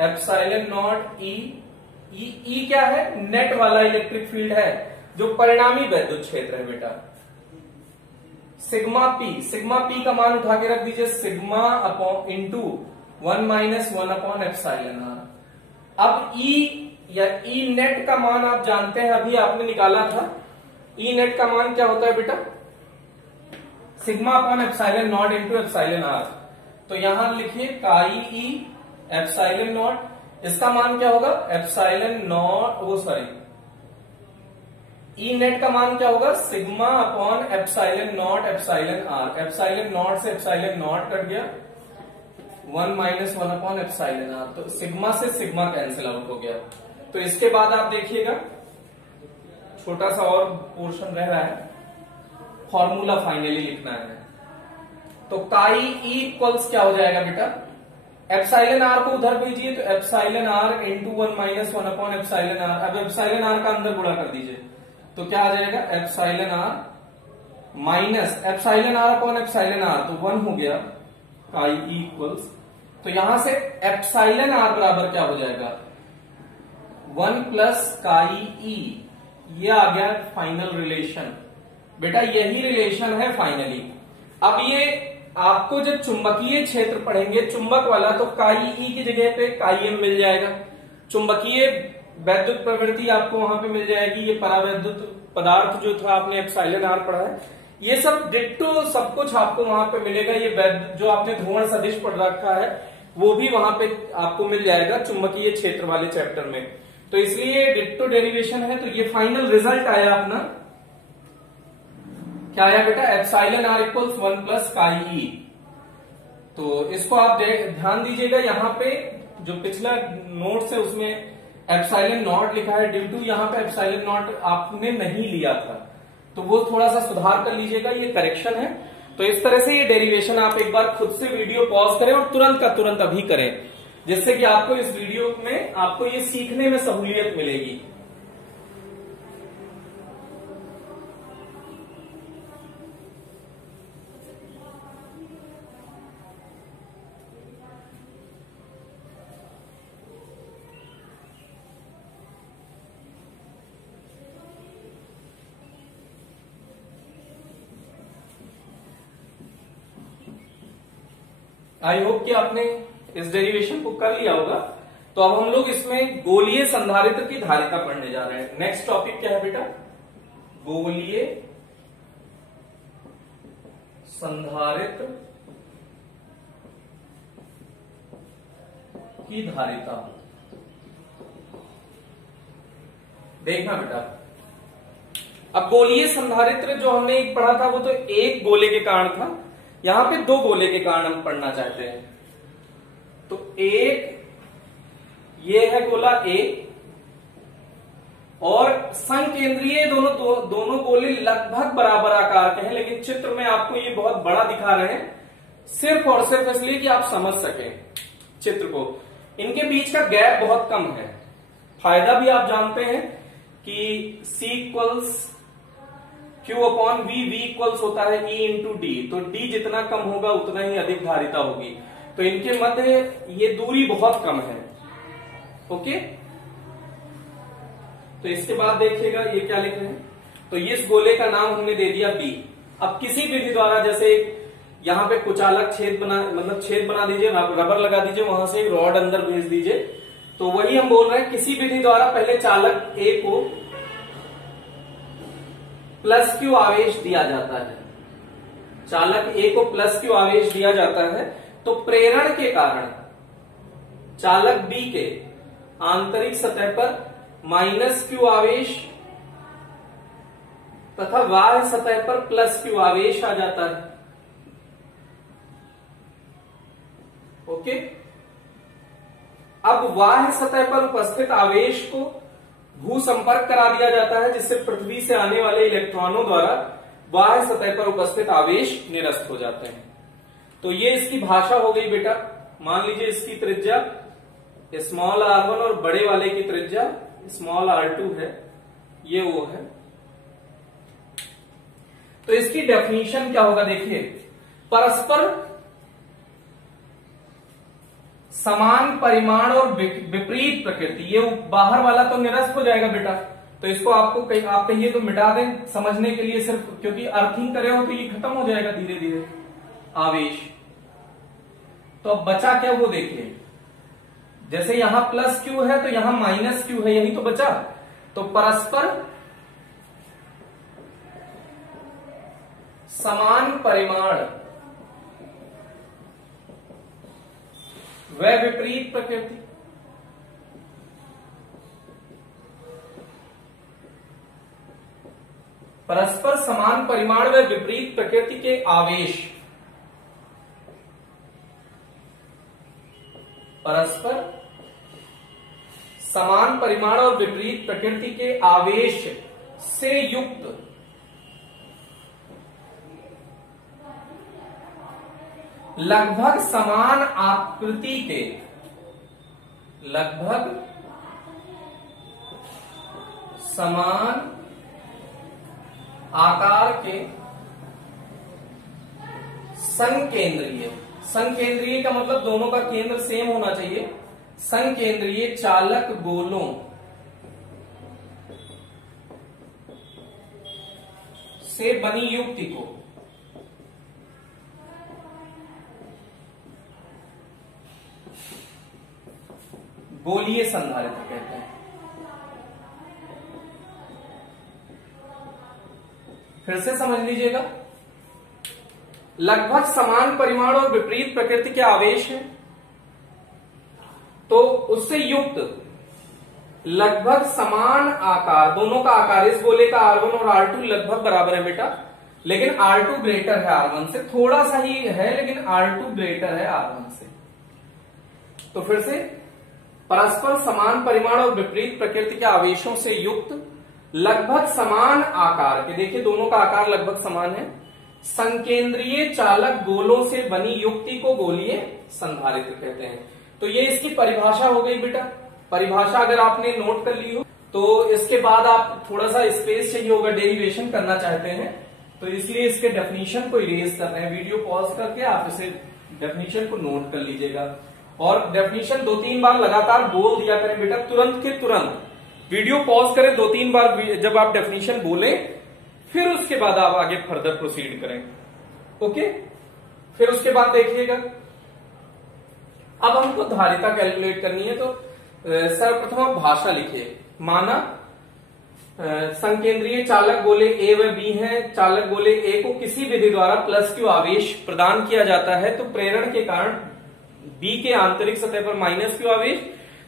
एप्सिलॉन नॉट ई। ई क्या है, नेट वाला इलेक्ट्रिक फील्ड है, जो परिणामी वैद्युत क्षेत्र है बेटा। सिग्मा पी का मान उठा के रख दीजिए sigma upon into 1 - 1 upon epsilon R. अब ई या ई नेट का मान आप जानते हैं, अभी आपने निकाला था। ई नेट का मान क्या होता है बेटा, sigma upon epsilon not into epsilon R. तो यहां लिखिए काई ई एप्सिलॉन नॉट, इसका मान क्या होगा, एप्सिलॉन नॉट, वो सॉरी, ई नेट का मान क्या होगा, sigma upon epsilon not epsilon R. Epsilon not से एप्सिलॉन नॉट कट गया, 1 - 1 अपॉन एप्सिलॉन आर। तो सिग्मा से सिग्मा कैंसिल आउट हो गया। तो इसके बाद आप देखिएगा, छोटा सा और पोर्शन रह रहा है, फॉर्मूला फाइनली लिखना है। तो काई ई इक्वल्स क्या हो जाएगा बेटा, एप्सिलॉन आर को उधर भेजिए, तो epsilon R into 1 - 1 upon epsilon R. अब एप्सिलॉन आर का अंदर गुणा कर दीजिए, तो क्या आ जाएगा, epsilon R minus epsilon R upon epsilon R, तो 1 हो गया काई ई इक्वल्स। तो यहां से एप्सिलॉन आर बराबर क्या हो जाएगा, 1 प्लस काई ई। ये आ गया फाइनल रिलेशन बेटा, यही रिलेशन है फाइनली। अब ये आपको जब चुंबकीय क्षेत्र पढ़ेंगे, चुंबक वाला, तो काई ई की जगह पे काई एम मिल जाएगा। चुंबकीय वैद्युत प्रवृत्ति आपको वहां पे मिल जाएगी। ये परावैद्युत पदार्थ जो था आपने एप्सिलॉन आर पढ़ा है, ये सब डिट्टो सब कुछ आपको वहां पे मिलेगा। ये जो आपने ध्रुवण सदिश पढ़ रखा है वो भी वहां पे आपको मिल जाएगा चुंबकीय क्षेत्र वाले चैप्टर में। तो इसलिए डिट्टो डेरिवेशन है। तो ये फाइनल रिजल्ट आया अपना, क्या आया बेटा, epsilon are equals 1 plus chi ई। तो इसको आप ध्यान दीजिएगा, यहाँ पे जो पिछला नोट्स है उसमें एप्सिलॉन नॉट लिखा है, ड्यू टू यहाँ पे एप्सिलॉन नॉट आपने नहीं लिया था, तो वो थोड़ा सा सुधार कर लीजिएगा, ये करेक्शन है। तो इस तरह से ये डेरिवेशन आप एक बार खुद से वीडियो पॉज करें और तुरंत का तुरंत अभी करें, जिससे कि आपको इस वीडियो में आपको ये सीखने में सहूलियत मिलेगी। आई होप कि आपने इस डेरिवेशन को कर लिया होगा। तो अब हम लोग इसमें गोलीय संधारित्र की धारिता पढ़ने जा रहे हैं। नेक्स्ट टॉपिक क्या है बेटा, गोलीय संधारित्र की धारिता। देखना बेटा, अब गोलीय संधारित्र जो हमने एक पढ़ा था वो तो एक गोले के कारण था, यहां पे दो गोले के कारण हम पढ़ना चाहते हैं। तो एक ये है गोला ए और संकेंद्रीय दोनों गोले लगभग बराबर आकार के हैं, लेकिन चित्र में आपको ये बहुत बड़ा दिखा रहे हैं सिर्फ और सिर्फ इसलिए कि आप समझ सकें चित्र को। इनके बीच का गैप बहुत कम है। फायदा भी आप जानते हैं कि C equals Q upon V, V equals होता है E इंटू D, तो D जितना कम होगा उतना ही अधिक धारिता होगी। तो इनके मध्य ये दूरी बहुत कम है। ओके, तो तो इसके बाद देखिएगा ये क्या लिख रहे हैं, तो इस गोले का नाम हमने दे दिया बी। अब किसी विधि द्वारा, जैसे यहाँ पे कुचालक छेद बना दीजिए, रबर लगा दीजिए, वहां से एक रॉड अंदर भेज दीजिए। तो वही हम बोल रहे हैं, किसी विधि द्वारा पहले चालक ए को प्लस क्यू आवेश दिया जाता है, चालक ए को प्लस क्यू आवेश दिया जाता है, तो प्रेरण के कारण चालक बी के आंतरिक सतह पर माइनस क्यू आवेश तथा बाह्य सतह पर प्लस क्यू आवेश आ जाता है। ओके, अब बाह्य सतह पर उपस्थित आवेश को भू संपर्क करा दिया जाता है, जिससे पृथ्वी से आने वाले इलेक्ट्रॉनों द्वारा बाह्य सतह पर उपस्थित आवेश निरस्त हो जाते हैं। तो ये इसकी भाषा हो गई बेटा। मान लीजिए इसकी त्रिज्या स्मॉल r1 और बड़े वाले की त्रिज्या स्मॉल r2 है, ये वो है। तो इसकी डेफिनेशन क्या होगा, देखिए, परस्पर समान परिमाण और विपरीत प्रकृति, ये बाहर वाला तो निरस्त हो जाएगा बेटा, तो इसको आपको आप कहिए तो मिटा दें समझने के लिए, सिर्फ क्योंकि अर्थिंग करे हो तो ये खत्म हो जाएगा धीरे धीरे आवेश। तो अब बचा क्या वो देखिए, जैसे यहां प्लस क्यू है तो यहां माइनस क्यू है, यही तो बचा। तो परस्पर समान परिमाण व विपरीत प्रकृति, परस्पर समान परिमाण व विपरीत प्रकृति के आवेश, परस्पर समान परिमाण और विपरीत प्रकृति के आवेश से युक्त लगभग समान आकृति के, लगभग समान आकार के संकेंद्रीय, संकेंद्रीय का मतलब दोनों का केंद्र सेम होना चाहिए, संकेंद्रीय चालक गोलों से बनी युक्ति को गोलीय संधारित्र कहते हैं। फिर से समझ लीजिएगा, लगभग समान परिमाण और विपरीत प्रकृति के आवेश हैं, तो उससे युक्त लगभग समान आकार, दोनों का आकार, इस गोले का R1 और R2 लगभग बराबर है बेटा, लेकिन R2 ग्रेटर है R1 से, थोड़ा सा ही है लेकिन R2 ग्रेटर है R1 से। तो फिर से, परस्पर समान परिमाण और विपरीत प्रकृति के आवेशों से युक्त लगभग समान आकार के, देखिए दोनों का आकार लगभग समान है, संकेंद्रीय चालक गोलों से बनी युक्ति को गोलीय संधारित्र कहते हैं। तो ये इसकी परिभाषा हो गई बेटा। परिभाषा अगर आपने नोट कर ली हो तो इसके बाद आप थोड़ा सा स्पेस चाहिए होगा, डेरिवेशन करना चाहते हैं, तो इसलिए इसके डेफिनेशन को इरेज कर रहे हैं। वीडियो पॉज करके आप इसे डेफिनेशन को नोट कर लीजिएगा, और डेफिनेशन 2-3 बार लगातार बोल दिया करें बेटा, तुरंत के तुरंत वीडियो पॉज करें 2-3 बार, जब आप डेफिनेशन बोले फिर उसके बाद आप आगे फर्दर प्रोसीड करें। ओके, फिर उसके बाद देखिएगा, अब हमको धारिता कैलकुलेट करनी है। तो सर्वप्रथम आप भाषा लिखिए, माना संकेंद्रीय चालक गोले ए व बी हैं, चालक गोले ए को किसी विधि द्वारा प्लस क्यू आवेश प्रदान किया जाता है, तो प्रेरण के कारण बी के आंतरिक सतह पर माइनस क्यू आवेश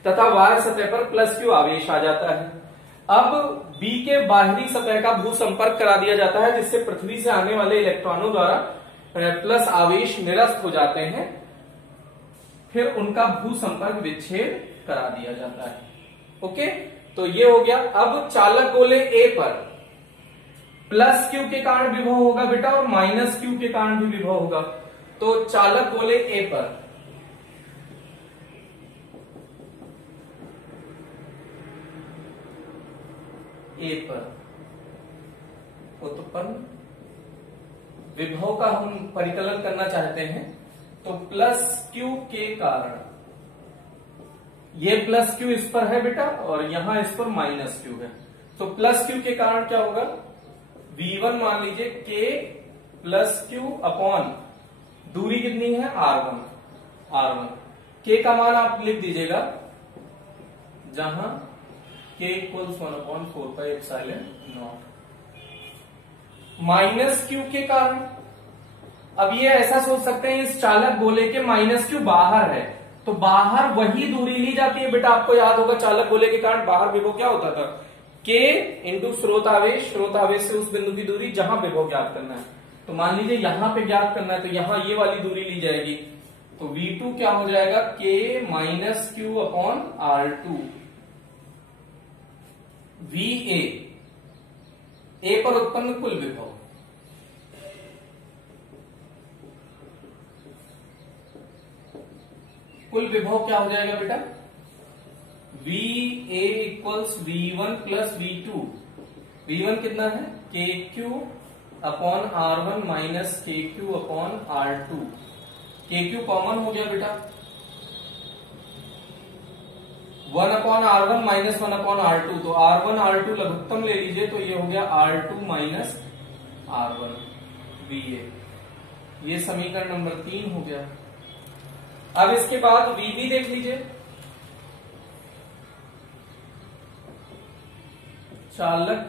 तथा बाह्य सतह पर प्लस क्यू आवेश आ जाता है। अब बी के बाहरी सतह का भू संपर्क करा दिया जाता है, जिससे पृथ्वी से आने वाले इलेक्ट्रॉनों द्वारा प्लस आवेश निरस्त हो जाते हैं, फिर उनका भू संपर्क विच्छेद करा दिया जाता है। ओके, तो ये हो गया। अब चालक गोले ए पर प्लस क्यू के कारण विभव होगा बेटा, और माइनस क्यू के कारण भी विभव होगा। तो चालक गोले ए पर उत्पन्न विभव का हम परिकलन करना चाहते हैं, तो प्लस क्यू के कारण, ये प्लस क्यू इस पर है बेटा और यहां इस पर माइनस क्यू है, तो प्लस क्यू के कारण क्या होगा, V1 मान लीजिए K प्लस क्यू अपॉन दूरी कितनी है R1। K का मान आप लिख दीजिएगा जहां K इक्वल्स 1/4πε0 माइनस क्यू के कारण। अब ये ऐसा सोच सकते हैं इस चालक गोले के माइनस क्यू बाहर है, तो बाहर वही दूरी ली जाती है। बेटा आपको याद होगा चालक गोले के कारण बाहर विभव क्या होता था, K इंटू स्रोतावेश से उस बिंदु की दूरी जहां विभव ज्ञात करना है। तो मान लीजिए यहां पे ज्ञात करना है, तो यहां ये वाली दूरी ली जाएगी, तो V2 क्या हो जाएगा, K minus Q upon R2। VA, A पर उत्पन्न कुल विभव, कुल विभव क्या हो जाएगा बेटा, VA equals V1 plus V2। V1 कितना है, KQ upon R1 minus KQ upon R2। KQ common हो गया बेटा, 1/R1 माइनस 1/R2, तो R1 R2 लघुत्तम ले लीजिए, तो ये हो गया R2 माइनस R1 VA। ये समीकरण नंबर 3 हो गया। अब इसके बाद VB देख लीजिए, चालक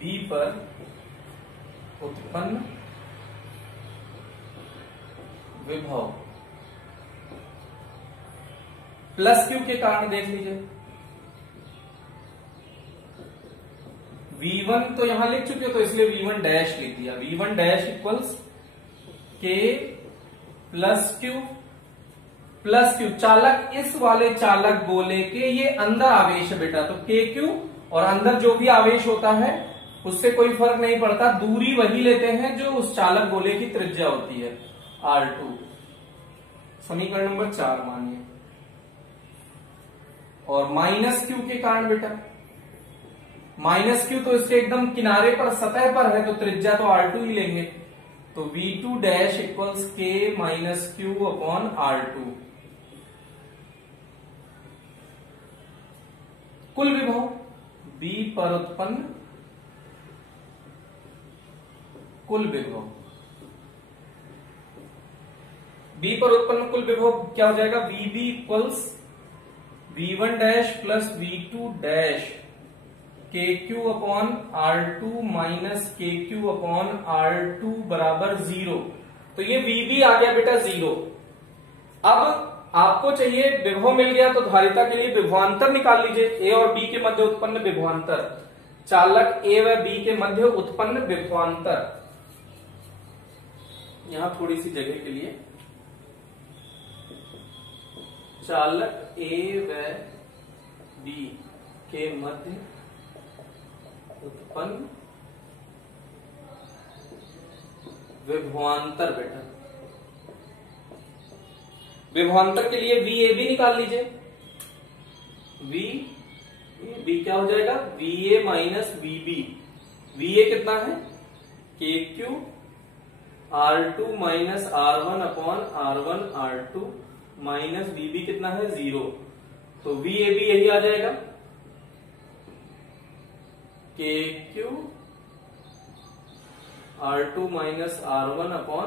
B पर उत्पन्न विभव प्लस क्यू के कारण देख लीजिए। V1 तो यहां लिख चुके हो, तो इसलिए V1 डैश लिख दिया। V1 dash equals K plus Q चालक, इस वाले चालक गोले के ये अंदर आवेश है बेटा, तो KQ और अंदर जो भी आवेश होता है उससे कोई फर्क नहीं पड़ता, दूरी वही लेते हैं जो उस चालक गोले की त्रिज्या होती है R2। समीकरण नंबर 4 मानिए। और माइनस क्यू के कारण बेटा, माइनस क्यू तो इसके एकदम किनारे पर सतह पर है, तो त्रिज्या तो R2 ही लेंगे, तो V2 dash equals K minus Q upon R2। कुल विभव B पर उत्पन्न कुल विभव, B पर उत्पन्न कुल विभव क्या हो जाएगा, VB equals V1 dash plus V2 dash KQ upon R2 minus KQ upon R2 बराबर 0। तो ये VB आ गया बेटा 0। अब आपको चाहिए विभव मिल गया, तो धारिता के लिए विभवांतर निकाल लीजिए, A और B के मध्य उत्पन्न विभवांतर, चालक A व B के मध्य उत्पन्न विभवांतर। यहां थोड़ी सी जगह के लिए, चालक A व B के मध्य उत्पन्न विभवांतर बेटा, विभवांतर के लिए VAB निकाल लीजिए। VAB क्या हो जाएगा, VA माइनस VB। VA कितना है, KQ R2 minus R1 upon R1 R2 minus VB कितना है 0, तो VAB यही आ जाएगा, KQ R2 minus R1 upon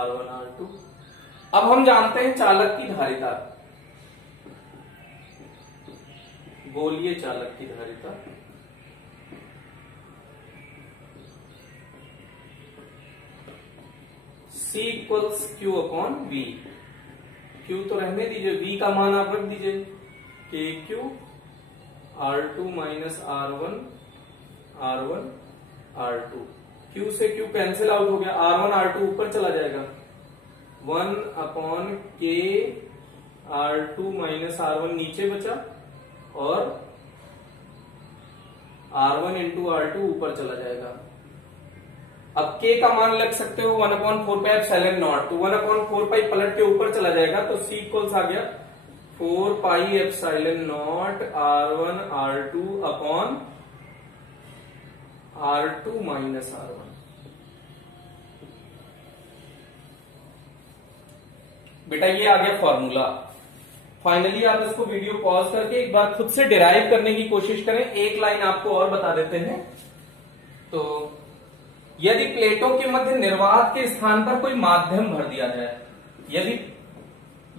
R1 R2। अब हम जानते हैं चालक की धारिता, गोलीय चालक की धारिता, C equals Q upon V। Q तो रहने दीजिए, V का मान आप रख दीजिए, KQ R2 minus R1 R2। Q से Q कैंसिल आउट हो गया, R1 R2 ऊपर चला जाएगा, 1 upon K R2 minus R1 नीचे बचा, और R1 इंटू R2 ऊपर चला जाएगा। अब K का मान लग सकते हो 1/4πε0, तो 1/4π पलट के ऊपर चला जाएगा, तो C इक्वल्स आ गया 4πε0 R1 R2 अपॉन R2 माइनस R1। बेटा ये आ गया फॉर्मूला। फाइनली आप इसको वीडियो पॉज करके एक बार खुद से डिराइव करने की कोशिश करें। एक लाइन आपको और बता देते हैं। तो यदि प्लेटों के मध्य निर्वात के स्थान पर कोई माध्यम भर दिया जाए,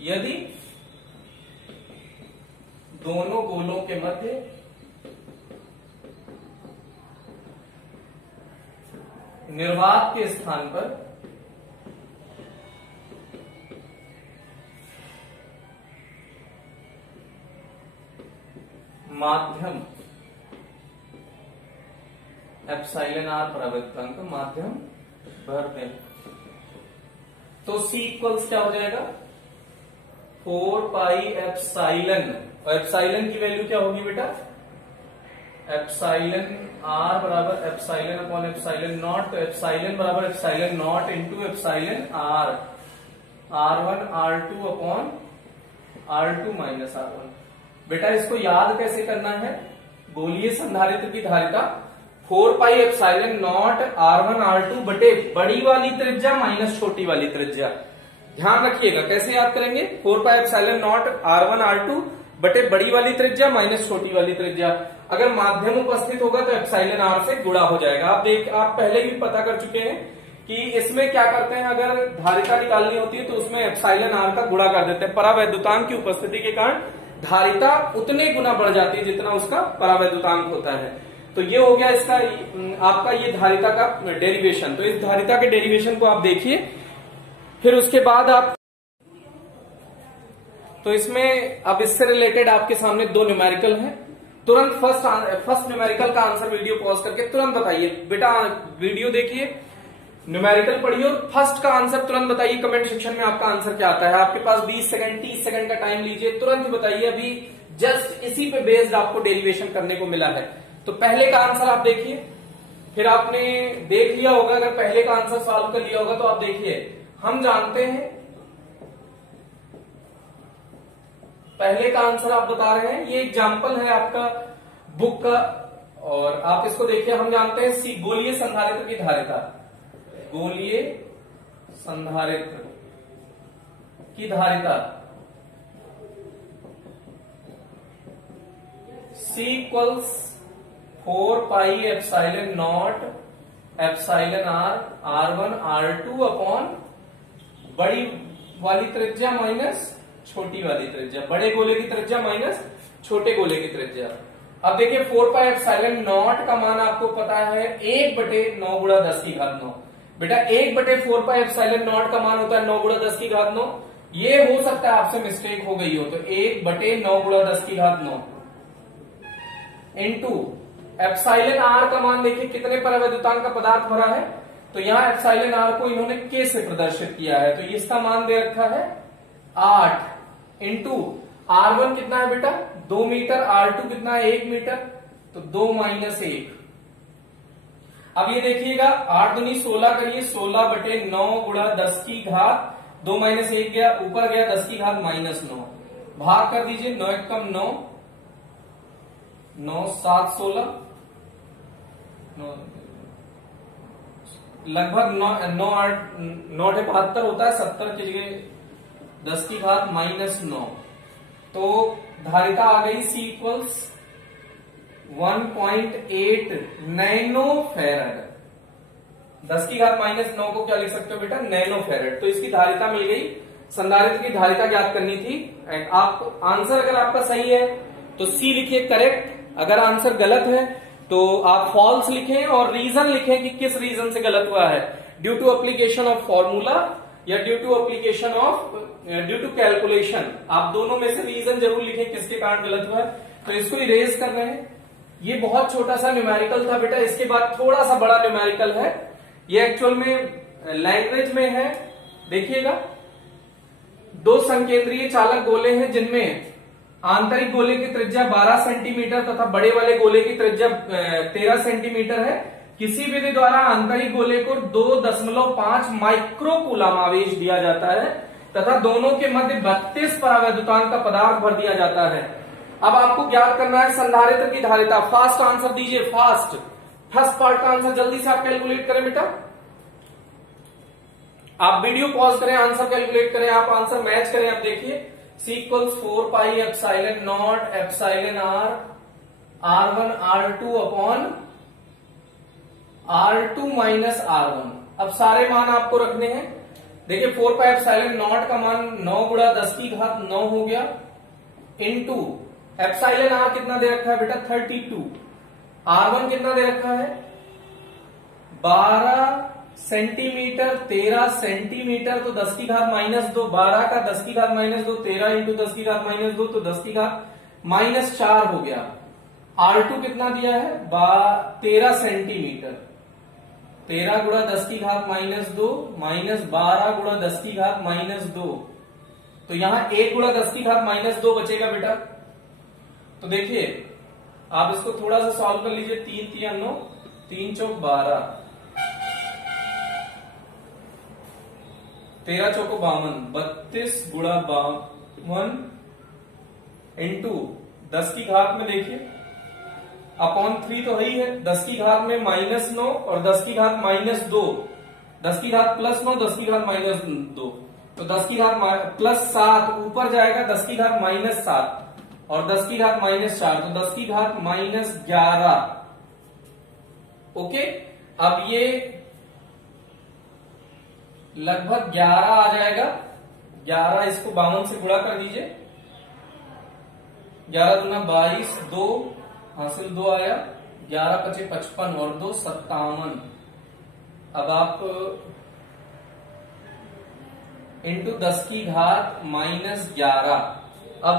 यदि दोनों गोलों के मध्य निर्वात के स्थान पर माध्यम एप्सिलॉन आर परावैद्युतांक माध्यम भर दें, तो C इक्वल्स क्या हो जाएगा 4 पाई एप्सिलॉन, और एप्सिलॉन की वैल्यू क्या होगी बेटा, एप्सिलॉन आर बराबर एप्सिलॉन अपॉन एप्सिलॉन नॉट, तो एप्सिलॉन बराबर epsilon not into epsilon R, R1 R2 अपॉन R2 माइनस R1। बेटा इसको याद कैसे करना है, गोलीय संधारित्र की धारिता 4 pi epsilon not R1 R2 बटे बड़ी वाली त्रिज्या माइनस छोटी वाली त्रिज्या। ध्यान रखिएगा कैसे याद करेंगे, 4 pi epsilon not R1 R2 बटे बड़ी वाली त्रिज्या माइनस छोटी वाली त्रिज्या। अगर माध्यम उपस्थित होगा तो एप्सिलॉन आर से गुणा हो जाएगा। आप पहले भी पता कर चुके हैं कि इसमें क्या करते हैं, अगर धारिता निकालनी होती है तो उसमें एप्सिलॉन आर का गुणा कर देते हैं। परावैद्युतांक की उपस्थिति के कारण धारिता उतने गुना बढ़ जाती है जितना उसका परावैद्युतांक होता है। तो ये हो गया इसका आपका ये धारिता का डेरिवेशन। तो इस धारिता के डेरिवेशन को आप देखिए, फिर उसके बाद आप तो इसमें अब इससे रिलेटेड आपके सामने दो न्यूमेरिकल हैं। तुरंत फर्स्ट न्यूमेरिकल का आंसर वीडियो पॉज करके तुरंत बताइए। बेटा वीडियो देखिए, न्यूमेरिकल पढ़िए और फर्स्ट का आंसर तुरंत बताइए। कमेंट सेक्शन में आपका आंसर क्या आता है। आपके पास 20 सेकंड 30 सेकंड का टाइम लीजिए, तुरंत बताइए। अभी जस्ट इसी पे बेस्ड आपको डेरिवेशन करने को मिला है। तो पहले का आंसर आप देखिए, फिर आपने देख लिया होगा, अगर पहले का आंसर सॉल्व कर लिया होगा तो आप देखिए। हम जानते हैं पहले का आंसर आप बता रहे हैं, ये एग्जाम्पल है आपका बुक का, और आप इसको देखिए। हम जानते हैं सी गोलीय संधारित्र की धारिता, गोलीय संधारित्र की धारिता C equals 4 pi epsilon not epsilon R R1 R2 upon बड़ी वाली त्रिज्या माइनस छोटी वाली त्रिज्या, बड़े गोले की त्रिज्या माइनस छोटे गोले की त्रिज्या। अब देखिए 4 पाई एप्सिलॉन नॉट का मान आपको पता है 1/9 गुणा 10 की घात 9। बेटा 1/4 पाई एप्सिलॉन नॉट का मान होता है 9 गुणा 10 की घात 9। ये हो सकता है आपसे मिस्टेक हो गई हो, तो 1/9 गुणा 10 की घात 9 इंटू एप्सिलॉन आर का मान देखिए कितने परावैद्युतांक का पदार्थ भरा है, तो यहां एप्सिलॉन आर को इन्होंने के से प्रदर्शित किया है, तो इसका मान दे रखा है 8 इंटू R1 कितना है बेटा 2 मीटर, R2 कितना है 1 मीटर, तो 2 माइनस 1। अब ये देखिएगा 8 दूनी 16 करिए, 16/9 गुणा 10 की घात 2 माइनस 1 गया, ऊपर गया 10 की घात माइनस 9, भाग कर दीजिए 9 एकम 9, 9 7 16, लगभग 9 8 9 72 होता है, 70 की जगह 10 की घात माइनस 9। तो धारिता आ गई C इक्वल्स 1.8 नैनो फेरड। 10 की घात माइनस 9 को क्या लिख सकते हो बेटा नैनो फेरड। तो इसकी धारिता मिल गई। संधारित्र की धारिता ज्ञात करनी थी। आप आंसर अगर आपका सही है तो C लिखिए करेक्ट, अगर आंसर गलत है तो आप फॉल्स लिखें और रीजन लिखें कि किस रीजन से गलत हुआ है, due to application of formula या due to application of due to calculation. आप दोनों में से रीजन जरूर लिखें किसके कारण गलत हुआ है। तो इसको इरेज कर रहे हैं। ये बहुत छोटा सा न्यूमेरिकल था बेटा, इसके बाद थोड़ा सा बड़ा न्यूमेरिकल है। ये एक्चुअल में लैंग्वेज में है। देखिएगा 2 संकेंद्रीय चालक गोले हैं जिनमें आंतरिक गोले की त्रिज्या 12 सेंटीमीटर तथा बड़े वाले गोले की त्रिज्या 13 सेंटीमीटर है। किसी विधि द्वारा आंतरिक गोले को 2.5 माइक्रोकूलम आवेश दिया जाता है तथा दोनों के मध्य 32 परावैद्युतांक का पदार्थ भर दिया जाता है। अब आपको ज्ञात करना है संधारित्र की धारिता। फास्ट आंसर दीजिए, फास्ट। फर्स्ट पार्ट का आंसर जल्दी से आप कैलकुलेट करें बेटा। आप वीडियो पॉज करें, आंसर कैलकुलेट करें, आप आंसर मैच करें। आप देखिए C equals 4 pi epsilon not epsilon R R1 R2 अपॉन R2 माइनस R1। अब सारे मान आपको रखने हैं। देखिए 4 पाई एप्सिलॉन नॉट का मान 9 गुणा 10 की घात 9 हो गया, इनटू एप्सिलॉन R कितना दे रखा है बेटा 32, R1 कितना दे रखा है 12 सेंटीमीटर 13 सेंटीमीटर, तो 10 की घात माइनस 2, 12 का 10 की घात माइनस 2, 13 इंटू 10 की घात माइनस 2, तो 10 की घात माइनस 4 हो गया। R2 कितना दिया है 13 सेंटीमीटर, 13 गुणा 10 की घात माइनस 2 माइनस 12 गुणा 10 की घात माइनस 2, तो यहां 1 गुणा 10 की घात माइनस 2 बचेगा बेटा। तो देखिए आप इसको थोड़ा सा सॉल्व कर लीजिए, 3 3 9, 3 चौक 12, 13 चौको 52, 32 गुणा 52 इंटू 10 की घात में देखिए अपॉन 3 तो है ही है, 10 की घात में माइनस 9 और 10 की घात माइनस 2, 10 की घात प्लस 9, 10 की घात माइनस 2, तो 10 की घात प्लस 7 ऊपर जाएगा, 10 की घात माइनस 7 और 10 की घात माइनस 4, तो 10 की घात माइनस 11। ओके, अब ये लगभग 11 आ जाएगा, 11 इसको 52 से गुणा कर दीजिए, 11 दूना 22, 2 हासिल 2 आया, 11 पचे 55 और 2 57। अब आप इंटू 10 की घात माइनस 11, अब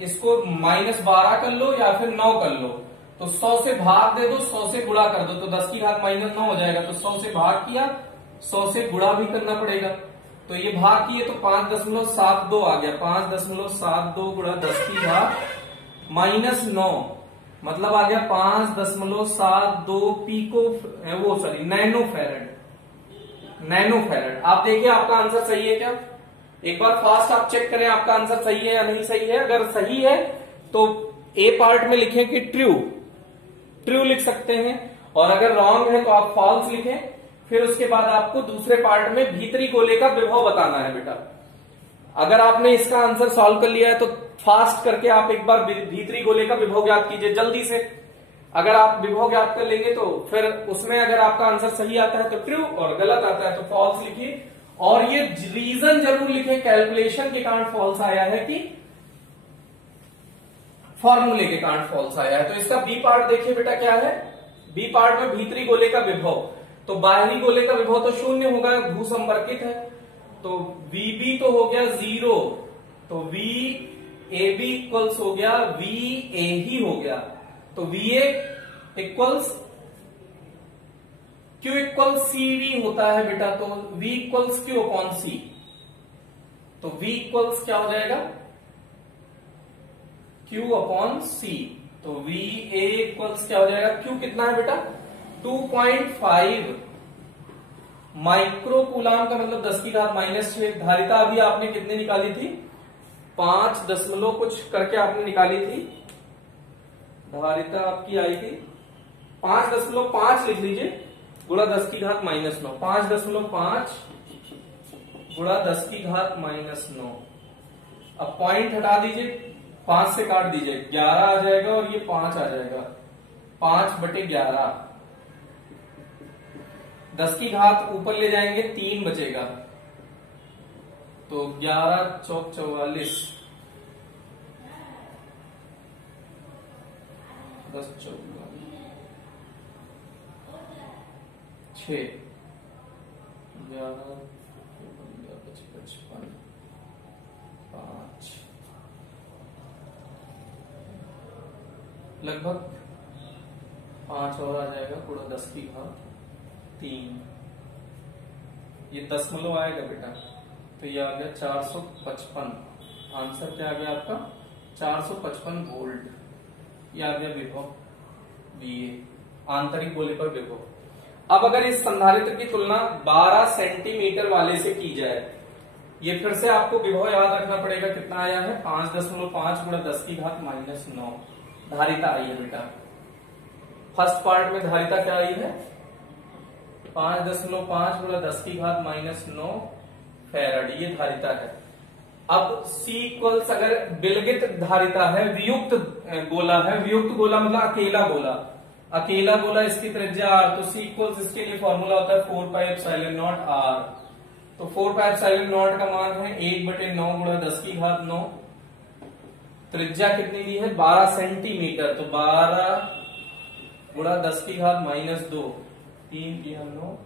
इसको माइनस 12 कर लो या फिर 9 कर लो, तो 100 से भाग दे दो, 100 से गुणा कर दो, तो 10 की घात माइनस 9 हो जाएगा, तो 100 से भाग किया, 100 से गुणा भी करना पड़ेगा, तो ये भाग किए तो 5.72 आ गया, 5.72 गुणा 10 की घात माइनस 9, मतलब आ गया 5.72 पीको वो सॉरी नैनो फेरेड। नैनो फेरेड। आप देखिए आपका आंसर सही है क्या, एक बार फास्ट आप चेक करें आपका आंसर सही है या नहीं सही है। अगर सही है तो ए पार्ट में लिखें कि ट्रू, ट्रू लिख सकते हैं, और अगर रॉन्ग है तो आप फॉल्स लिखें। फिर उसके बाद आपको दूसरे पार्ट में भीतरी गोले का विभव बताना है बेटा। अगर आपने इसका आंसर सॉल्व कर लिया है तो फास्ट करके आप एक बार भीतरी गोले का विभव ज्ञात कीजिए जल्दी से। अगर आप विभव ज्ञात कर लेंगे तो फिर उसमें अगर आपका आंसर सही आता है तो ट्रू और गलत आता है तो फॉल्स लिखिए, और ये रीजन जरूर लिखें कैलकुलेशन के कारण फॉल्स आया है कि फॉर्मूले के कारण फॉल्स आया है। तो इसका बी पार्ट देखिए बेटा क्या है, बी पार्ट में भीतरी गोले का विभव, तो बाहरी गोले का विभव तो शून्य होगा, भू संपर्कित है, तो VB तो हो गया 0, तो VAB इक्वल्स हो गया VA ही हो गया, तो VA equals Q equal CV होता है बेटा, तो V equals Q upon C, तो V इक्वल्स क्या हो जाएगा Q अपॉन C, तो VA इक्वल्स क्या हो जाएगा, Q कितना है बेटा 2.5 माइक्रो कूलाम का मतलब 10 की घात माइनस 6। धारिता अभी आपने कितने निकाली थी 5 दशमलव कुछ करके आपने निकाली थी, धारिता आपकी आई थी 5.5 लिख लीजिए गुणा 10 की घात माइनस 9, 5.5 गुणा 10 की घात माइनस 9। अब पॉइंट हटा दीजिए, 5 से काट दीजिए, 11 आ जाएगा और ये 5 आ जाएगा, 5/11, 10 की घात ऊपर ले जाएंगे 3 बचेगा, तो 11 चौक 44, 10 चौक 6, 11 55 5, लगभग 5 और आ जाएगा, पूरा 10 की घात 3, ये दशमलव आएगा बेटा, तो ये आ गया 455। आंसर क्या आ गया आपका 455 वोल्ट, ये आ गया विभव VA, आंतरिक गोले पर विभव। अब अगर इस संधारित्र की तुलना 12 सेंटीमीटर वाले से की जाए, ये फिर से आपको विभव याद रखना पड़ेगा, कितना आया है 5.5 गुणा 10 की घात माइनस 9 धारिता आई है बेटा। फर्स्ट पार्ट में धारिता क्या आई है 5.5 गुणा 10 की घात माइनस 9 फैराड, ये धारिता है। अब C इक्वल्स अगर विलगित धारिता है, वियुक्त गोला है, वियुक्त गोला मतलब अकेला गोला, अकेला गोला इसकी त्रिज्या r, तो C इक्वल्स इसके लिए फॉर्मूला होता है 4πε0r। तो 4πε0 का मान है 1/9 गुणा 10 की घात 9। त्रिज्या कितनी दी है 12 सेंटीमीटर, तो 12 गुणा 10 की घात -2, 3 की 9,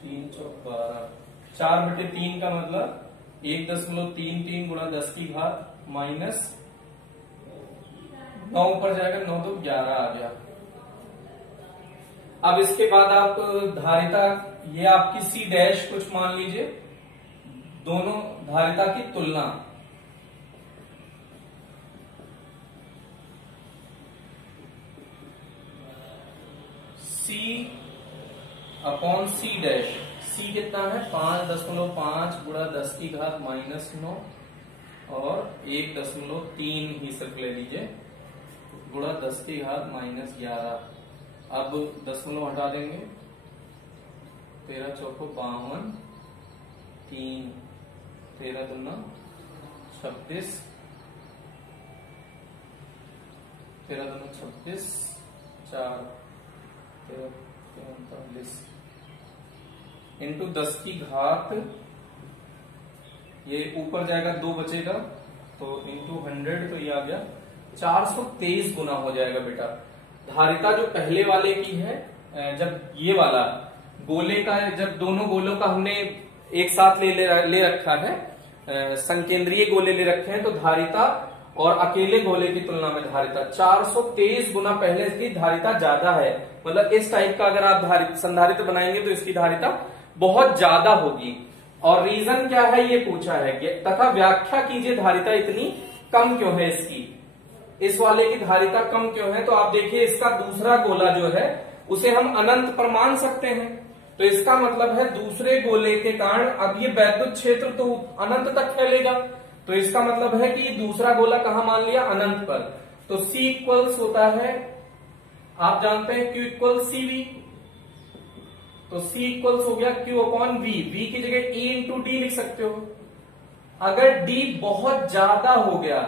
3 चौक 12, 4/3 का मतलब 1.33 गुणा 10 की घात -9 ऊपर जाएगा, 9 तो 11 आ गया। अब इसके बाद आप धारिता, ये आपकी C डैश कुछ मान लीजिए, दोनों धारिता की तुलना, C upon C dash, C कितना है 5.5 गुणा 10 की घात -9 और 1.3 ही सिर्फ ले लीजिए गुणा 10 की घात -11। अब दशमलव हटा देंगे, 13 चौको 52, 3, 13 दूना 26, 13 दूना 26, 4, 39 इंटू 10 की घात, ये ऊपर जाएगा 2 बचेगा तो इंटू 100, तो ये आ गया 423 गुना हो जाएगा बेटा। धारिता जो पहले वाले की है, जब ये वाला गोले का, जब दोनों गोलों का हमने एक साथ ले रखा है, संकेंद्रीय गोले ले रखे हैं, तो धारिता और अकेले गोले की तुलना में धारिता 423 गुना पहले की धारिता ज्यादा है। मतलब इस टाइप का अगर आप संधारित्र बनाएंगे तो इसकी धारिता बहुत ज्यादा होगी। और रीजन क्या है ये पूछा है, तथा व्याख्या कीजिए धारिता इतनी कम क्यों है इसकी, इस वाले की धारिता कम क्यों है। तो आप देखिए इसका दूसरा गोला जो है उसे हम अनंत पर मान सकते हैं, तो इसका मतलब है दूसरे गोले के कारण अब ये वैद्युत क्षेत्र तो अनंत तक फैलेगा, तो इसका मतलब है कि दूसरा गोला कहां मान लिया, अनंत पर। तो C इक्वल्स होता है, आप जानते हैं Q इक्वल CV, तो C इक्वल्स हो गया Q अपॉन V, V की जगह E इंटू डी लिख सकते हो। अगर D बहुत ज्यादा हो गया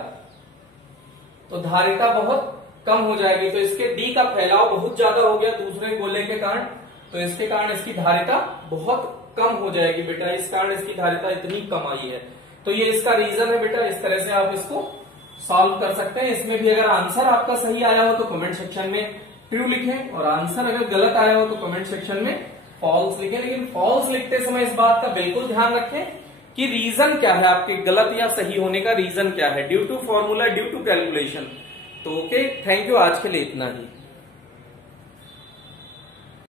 तो धारिता बहुत कम हो जाएगी, तो इसके D का फैलाव बहुत ज्यादा हो गया दूसरे गोले के कारण, तो इसके कारण इसकी धारिता बहुत कम हो जाएगी बेटा, इस कारण इसकी धारिता इतनी कम आई है। तो ये इसका रीजन है बेटा, इस तरह से आप इसको सॉल्व कर सकते हैं। इसमें भी अगर आंसर आपका सही आया हो तो कमेंट सेक्शन में ट्रू लिखें, और आंसर अगर गलत आया हो तो कमेंट सेक्शन में फॉल्स लिखें। लेकिन फॉल्स लिखते समय इस बात का बिल्कुल ध्यान रखें कि रीजन क्या है, आपके गलत या सही होने का रीजन क्या है, due to formula, due to calculation. तो ओके, थैंक यू, आज के लिए इतना ही।